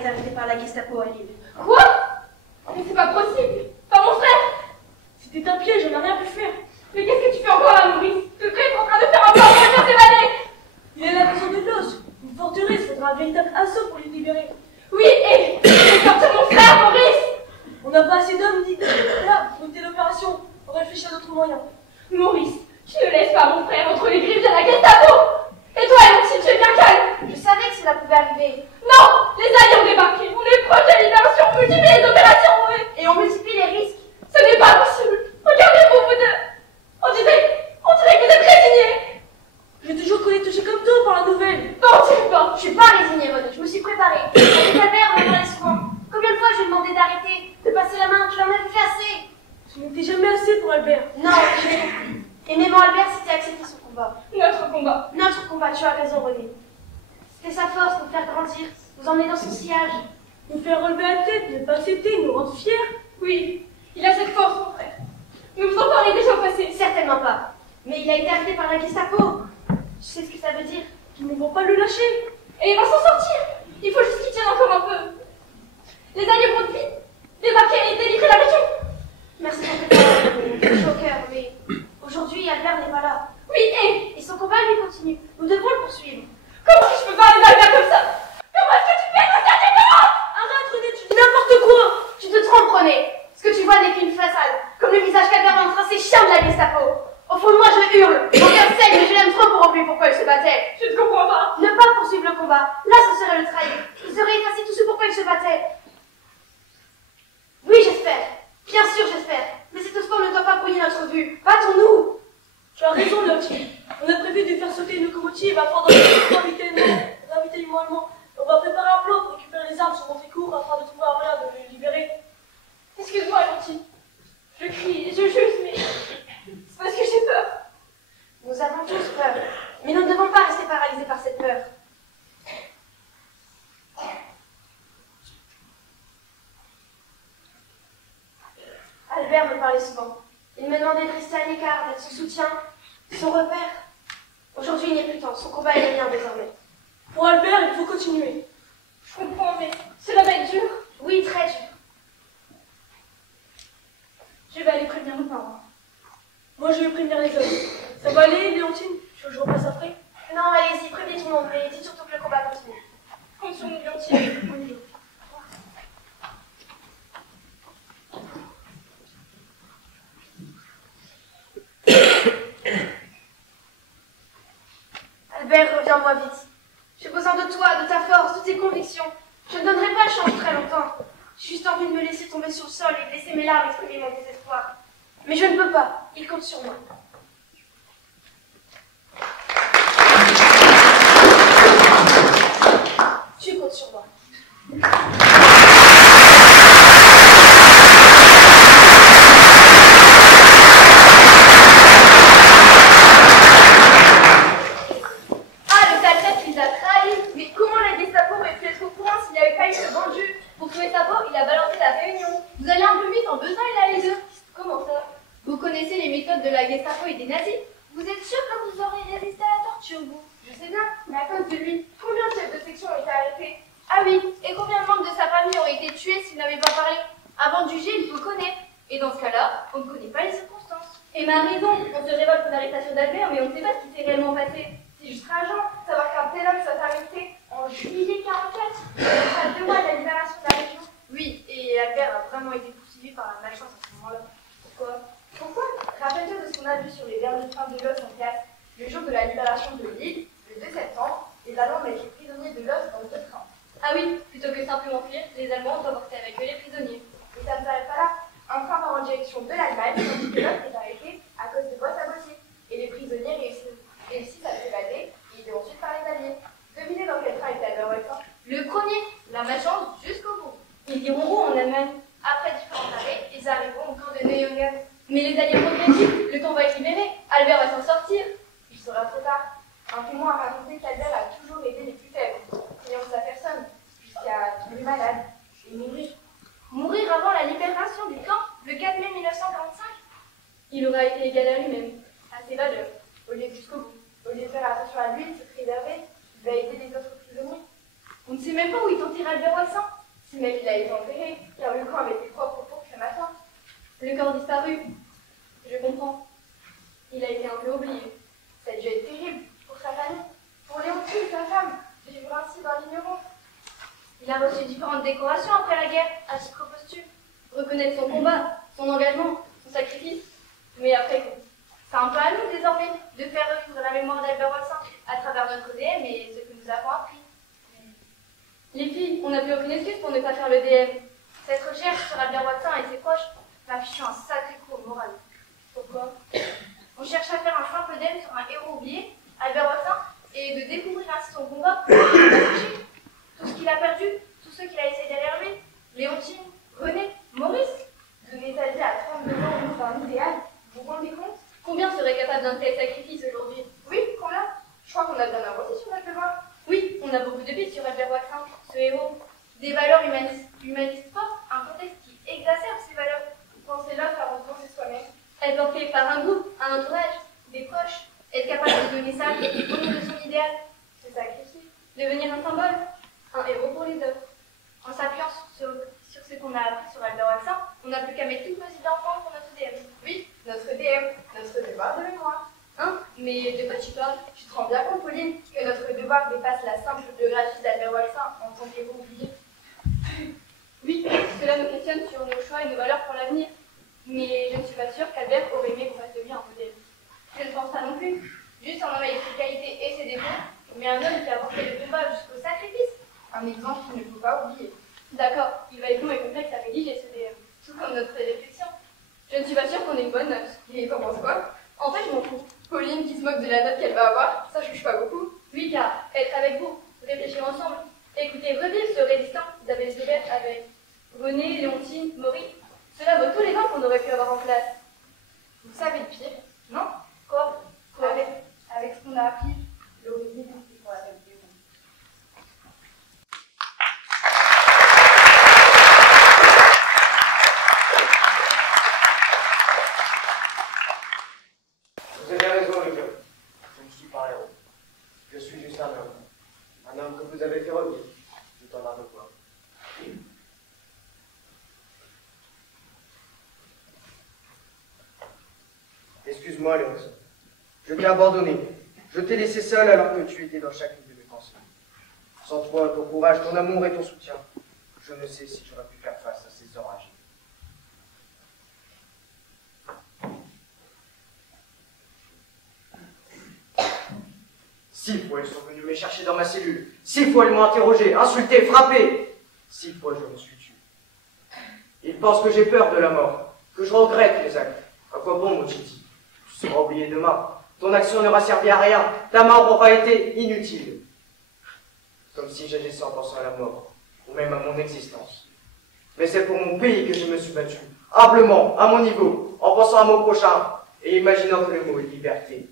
été arrêté par la Gestapo à Lille. Quoi? Mais c'est pas possible. Pas mon frère. C'était un piège, on n'a rien pu faire. Mais qu'est-ce que tu fais encore là, Maurice? Le prêtre est en train de faire un plan pour le faire s'évader. Il est à la prison de Los. Une forteresse, faudra un véritable assaut pour les libérer. Oui, et sortir mon frère, Maurice. On n'a pas assez d'hommes ni de là pour monter l'opération. On réfléchit à d'autres moyens. Maurice, tu ne laisses pas mon frère entre les griffes de la Gestapo. Et toi, Elodie, tu es bien calme. Je savais que cela pouvait arriver. Non, les alliés ont débarqué. On est proche de la libération, on multiplie les opérations. Et on multiplie les risques. Ce n'est pas possible. Regardez-vous, vous deux. On dirait que vous êtes résignés. J'ai toujours connu touché comme toi par la nouvelle. Non, tu ne pas. Je suis pas résignée, René. Je me suis préparée. Avec Albert, on me parlait souvent. Combien de fois je lui ai demandé d'arrêter, de passer la main, tu en avais fait assez. Ce n'était jamais assez pour Albert. Non, je l'ai compris. Et même Albert, c'était accepter son combat. Notre combat. Notre combat, tu as raison, René. C'était sa force, nous faire grandir, nous emmener dans son sillage. Nous faire relever la tête, ne pas accepter, nous rendre fiers. Oui, il a cette force, mon frère. Nous vous en parlez déjà au passé. Certainement pas. Mais il a été arrêté par la Gestapo. Tu sais ce que ça veut dire? Qu'ils ne vont pas le lâcher. Et il va s'en sortir. Il faut juste qu'il tienne encore un peu. Les alliés vont vite débarquer et délivrer la région. Merci pour tes paroles, je suis au cœur, mais aujourd'hui, Albert n'est pas là. Oui, et son combat, lui, continue. Nous devons le poursuivre. Comment est-ce que je peux parler d'Albert comme ça? Comment est-ce que tu fais ça? Arrête, René, tu dis n'importe quoi. Tu te trompes, René. Ce que tu vois n'est qu'une façade, comme le visage qu'Albert a embrassé chien de la Gestapo. Au fond de moi, je hurle. Mon cœur saigne, mais je l'aime trop pour oublier pourquoi il se battait. Je ne comprends pas. Ne pas poursuivre le combat. Là, ce serait le trahir. Il serait effacé tout ce pourquoi il se battait. Oui, j'espère. Bien sûr, j'espère. Mais cet sport ne doit pas brouiller notre vue. Battons-nous. Tu as raison, Lottie. On a prévu de faire sauter une locomotive afin de ravitaillement allemand. On va préparer un plan pour récupérer les armes sur Montécourt afin de trouver un moyen de les libérer. Excuse-moi, Lottie. Je crie et je juge, mais c'est parce que j'ai peur. Nous avons tous peur. Mais nous ne devons pas rester paralysés par cette peur. Albert me parlait souvent. Il me demandait de rester à l'écart, d'être son soutien, son repère. Aujourd'hui, il n'est plus temps. Son combat est le mien désormais. Pour Albert, il faut continuer. Je comprends, mais cela va être dur. Oui, très dur. Je vais aller prévenir nos parents. Moi, je vais prévenir les hommes. Ça va aller, Léontine? Tu veux que je repasse après? Non, allez-y, prévenez tout le monde, mais dites surtout que le combat continue. Compte sur nous, Léontine. On y va. Albert, reviens-moi vite. J'ai besoin de toi, de ta force, de tes convictions. Je ne donnerai pas le change très longtemps. J'ai juste envie de me laisser tomber sur le sol et de laisser mes larmes exprimer mon désespoir. Mais je ne peux pas. Il compte sur moi. Tu comptes sur moi. Gestapo et des nazis. Vous êtes sûr que vous aurez résisté à la torture, vous? Je sais bien, mais à cause de lui, combien de chefs de section ont été arrêtés? Ah oui, et combien de membres de sa famille ont été tués s'il n'avait pas parlé? Avant de juger, il faut connaître. Et dans ce cas-là, on ne connaît pas les circonstances. Emma a raison, on se révolte pour l'arrestation d'Albert, mais on ne sait pas ce qui s'est réellement passé. C'est juste rageant, savoir qu'un tel homme soit arrêté en juillet 44, à 2 mois de la libération de la région. Oui, et Albert a vraiment été poursuivi par la malchance à ce moment-là. Pourquoi? Rappelle-toi de ce qu'on a vu sur les verres de train de l'os en classe. Le jour de la libération de l'île, le 2 septembre, les Allemands mettent les prisonniers de l'os dans 2 trains. Ah oui, plutôt que simplement fuir, les Allemands ont emporté avec eux les prisonniers. Et ça ne s'arrête pas là. Un train part en direction de l'Allemagne, tandis que l'autre est arrêté à cause de boîtes à bossier. Et les prisonniers réussissent à s'évader et ils ensuite par les Alliés. Devinez dans quel train était Albert Wolfgang? Le premier, la malchance jusqu'au bout. Ils iront où en Allemagne? Après différents arrêts, ils arriveront au camp de Neuengamme. Mais les Alliés progressifs, le camp va être libéré. Albert va s'en sortir. Il sera trop tard. Un témoin a raconté qu'Albert a toujours aidé les plus faibles, criant sa personne, jusqu'à tomber malade et mourir. Mourir avant la libération du camp, le 4 mai 1945. Il aura été égal à lui-même, à ses valeurs, au lieu jusqu'au bout. Au lieu de faire attention à lui, de se préserver, il va aider les autres prisonniers. On ne sait même pas où il t'en tire Albert Wolfgang. Si même il a été enterré, car le camp avait été propre pour ce matin. Le corps disparu. Je comprends. Il a été un peu oublié. Ça a dû être terrible pour sa famille, pour Léontine, sa femme, de vivre ainsi dans l'ignorance. Il a reçu différentes décorations après la guerre, à titre posthume. Reconnaître son combat, son engagement, son sacrifice. Mais après quoi? C'est un peu à nous désormais de faire revivre la mémoire d'Albert Watson à travers notre DM et ce que nous avons appris. Les filles, on n'a plus aucune excuse pour ne pas faire le DM. Cette recherche sur Albert Watson et ses proches m'a fichu un sacré coup au moral. Pourquoi? On cherche à faire un simple DM sur un héros oublié, Albert Watson, et de découvrir ainsi son combat pour tout ce qu'il a perdu, tous ceux qu'il a laissés derrière lui, Léontine, René, Maurice. Donner sa vie à 32 ans au nom d'un idéal, vous vous rendez compte? Combien serait capable d'un tel sacrifice aujourd'hui? Oui, combien? Je crois qu'on a bien avancé sur notre devoir. Oui, on a beaucoup de pistes sur Albert Watson, ce héros. Des valeurs humanistes fortes, un contexte qui exacerbe ces valeurs. Penser l'autre avant de penser soi-même. Être porté par un groupe, un entourage, des proches, être capable de donner sa vie au nom de son idéal, se sacrifier, devenir un symbole, un héros pour les autres. En s'appuyant sur ce qu'on a appris sur Albert Watson, on n'a plus qu'à mettre toutes nos idées en forme pour notre DM. Oui, notre DM, notre devoir de mémoire. Hein? Mais de quoi tu parles? Tu te rends bien compte, Pauline, que notre devoir dépasse la simple biographie d'Albert Watson en tant qu'héros oublié. Oui, cela nous questionne sur nos choix et nos valeurs pour l'avenir. Mais je ne suis pas sûre qu'Albert aurait aimé qu'on fasse de lui un modèle. Je ne pense pas non plus. Juste un homme avec ses qualités et ses défauts, mais un homme qui a porté le combat jusqu'au sacrifice. Un exemple qu'il ne faut pas oublier. D'accord, il va être long et complexe à rédiger ce DM. Tout comme notre réflexion. Je ne suis pas sûre qu'on ait une bonne note. Et t'en penses quoi? En fait, je m'en fous. Pauline qui se moque de la note qu'elle va avoir, ça juge pas beaucoup. Oui, car être avec vous, réfléchir ensemble, écouter revivre ce résistant d'Abel Zobert avec René, Léontine, Maurice, cela vaut tous les ans qu'on aurait pu avoir en classe. Vous savez le pire, non? Quoi? Avec ce qu'on a appris, l'origine, c'est pour la tête du monde. Vous avez raison, les gars. Je ne suis pas un héros. Je suis juste un homme. Un homme que vous avez fait revivre, tout en un devoir. Excuse-moi, Léonce. Je t'ai abandonné. Je t'ai laissé seul alors que tu étais dans chacune de mes pensées. Sans toi, ton courage, ton amour et ton soutien, je ne sais si j'aurais pu faire face à ces orages. 6 fois, ils sont venus me chercher dans ma cellule. 6 fois, ils m'ont interrogé, insulté, frappé. 6 fois, je me suis tué. Ils pensent que j'ai peur de la mort, que je regrette mes actes. À quoi bon, mon Titi? Tu seras oublié demain. Ton action n'aura servi à rien. Ta mort aura été inutile. Comme si j'agissais en pensant à la mort, ou même à mon existence. Mais c'est pour mon pays que je me suis battu, humblement, à mon niveau, en pensant à mon prochain, et imaginant que le mot liberté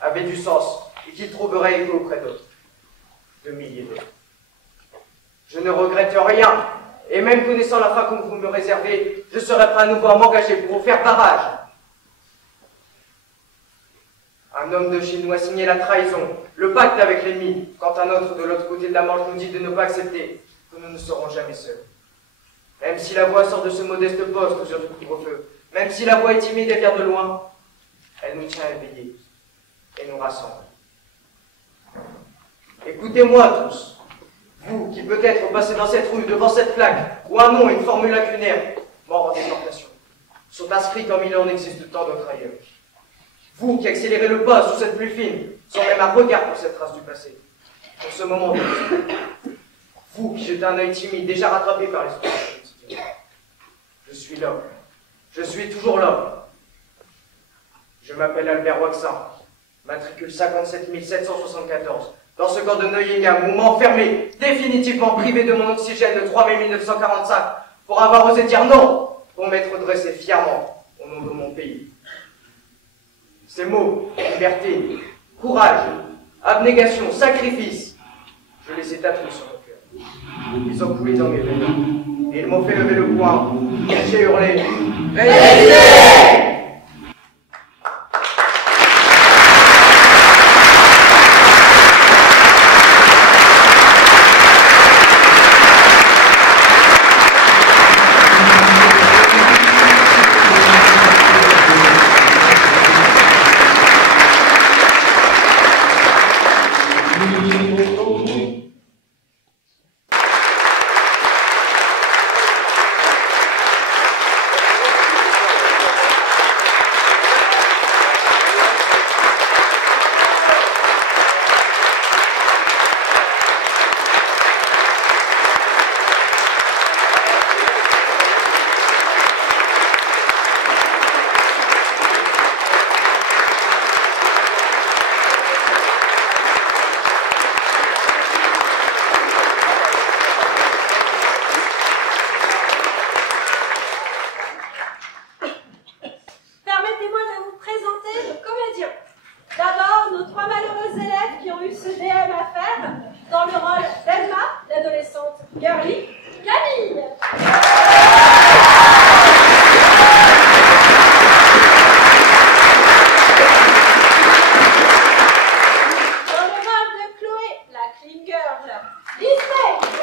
avait du sens, et qu'il trouverait écho auprès d'autres, de milliers d'autres. Je ne regrette rien, et même connaissant la fin que vous me réservez, je serai prêt à nouveau à m'engager pour vous faire barrage. Un homme de chez nous a signé la trahison, le pacte avec l'ennemi, quand un autre de l'autre côté de la Manche nous dit de ne pas accepter que nous ne serons jamais seuls. Même si la voix sort de ce modeste poste aux heures du couvre-feu, même si la voix est timide et vient de loin, elle nous tient éveillés et nous rassemble. Écoutez-moi tous, vous qui peut-être passez dans cette rue devant cette plaque où un nom et une formule lacunaire, mort en déportation, sont inscrits comme il en existe tant d'autres ailleurs. Vous qui accélérez le pas sous cette pluie fine, sans même un regard pour cette trace du passé, pour ce moment de l'histoire. Vous qui jetez un œil timide, déjà rattrapé par l'esprit quotidien. Je suis l'homme. Je suis toujours l'homme. Je m'appelle Albert Watson, matricule 57 774, dans ce camp de Neuillingham où m'a enfermé, définitivement privé de mon oxygène le 3 mai 1945, pour avoir osé dire non, pour m'être dressé fièrement au nom de mon pays. Ces mots, liberté, courage, abnégation, sacrifice, je les ai tatoués sur mon cœur. Ils ont coulé dans mes veines, et ils m'ont fait lever le poing. J'ai hurlé « Résistez !» entendu ce DM à faire dans le rôle d'Elma, l'adolescente girly, Camille. Dans le rôle de Chloé, la clean girl, Disney.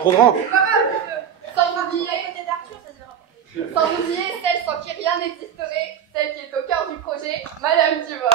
Trop grand. Sans oublier celle sans qui rien n'existerait, celle qui est au cœur du projet, Madame Duval.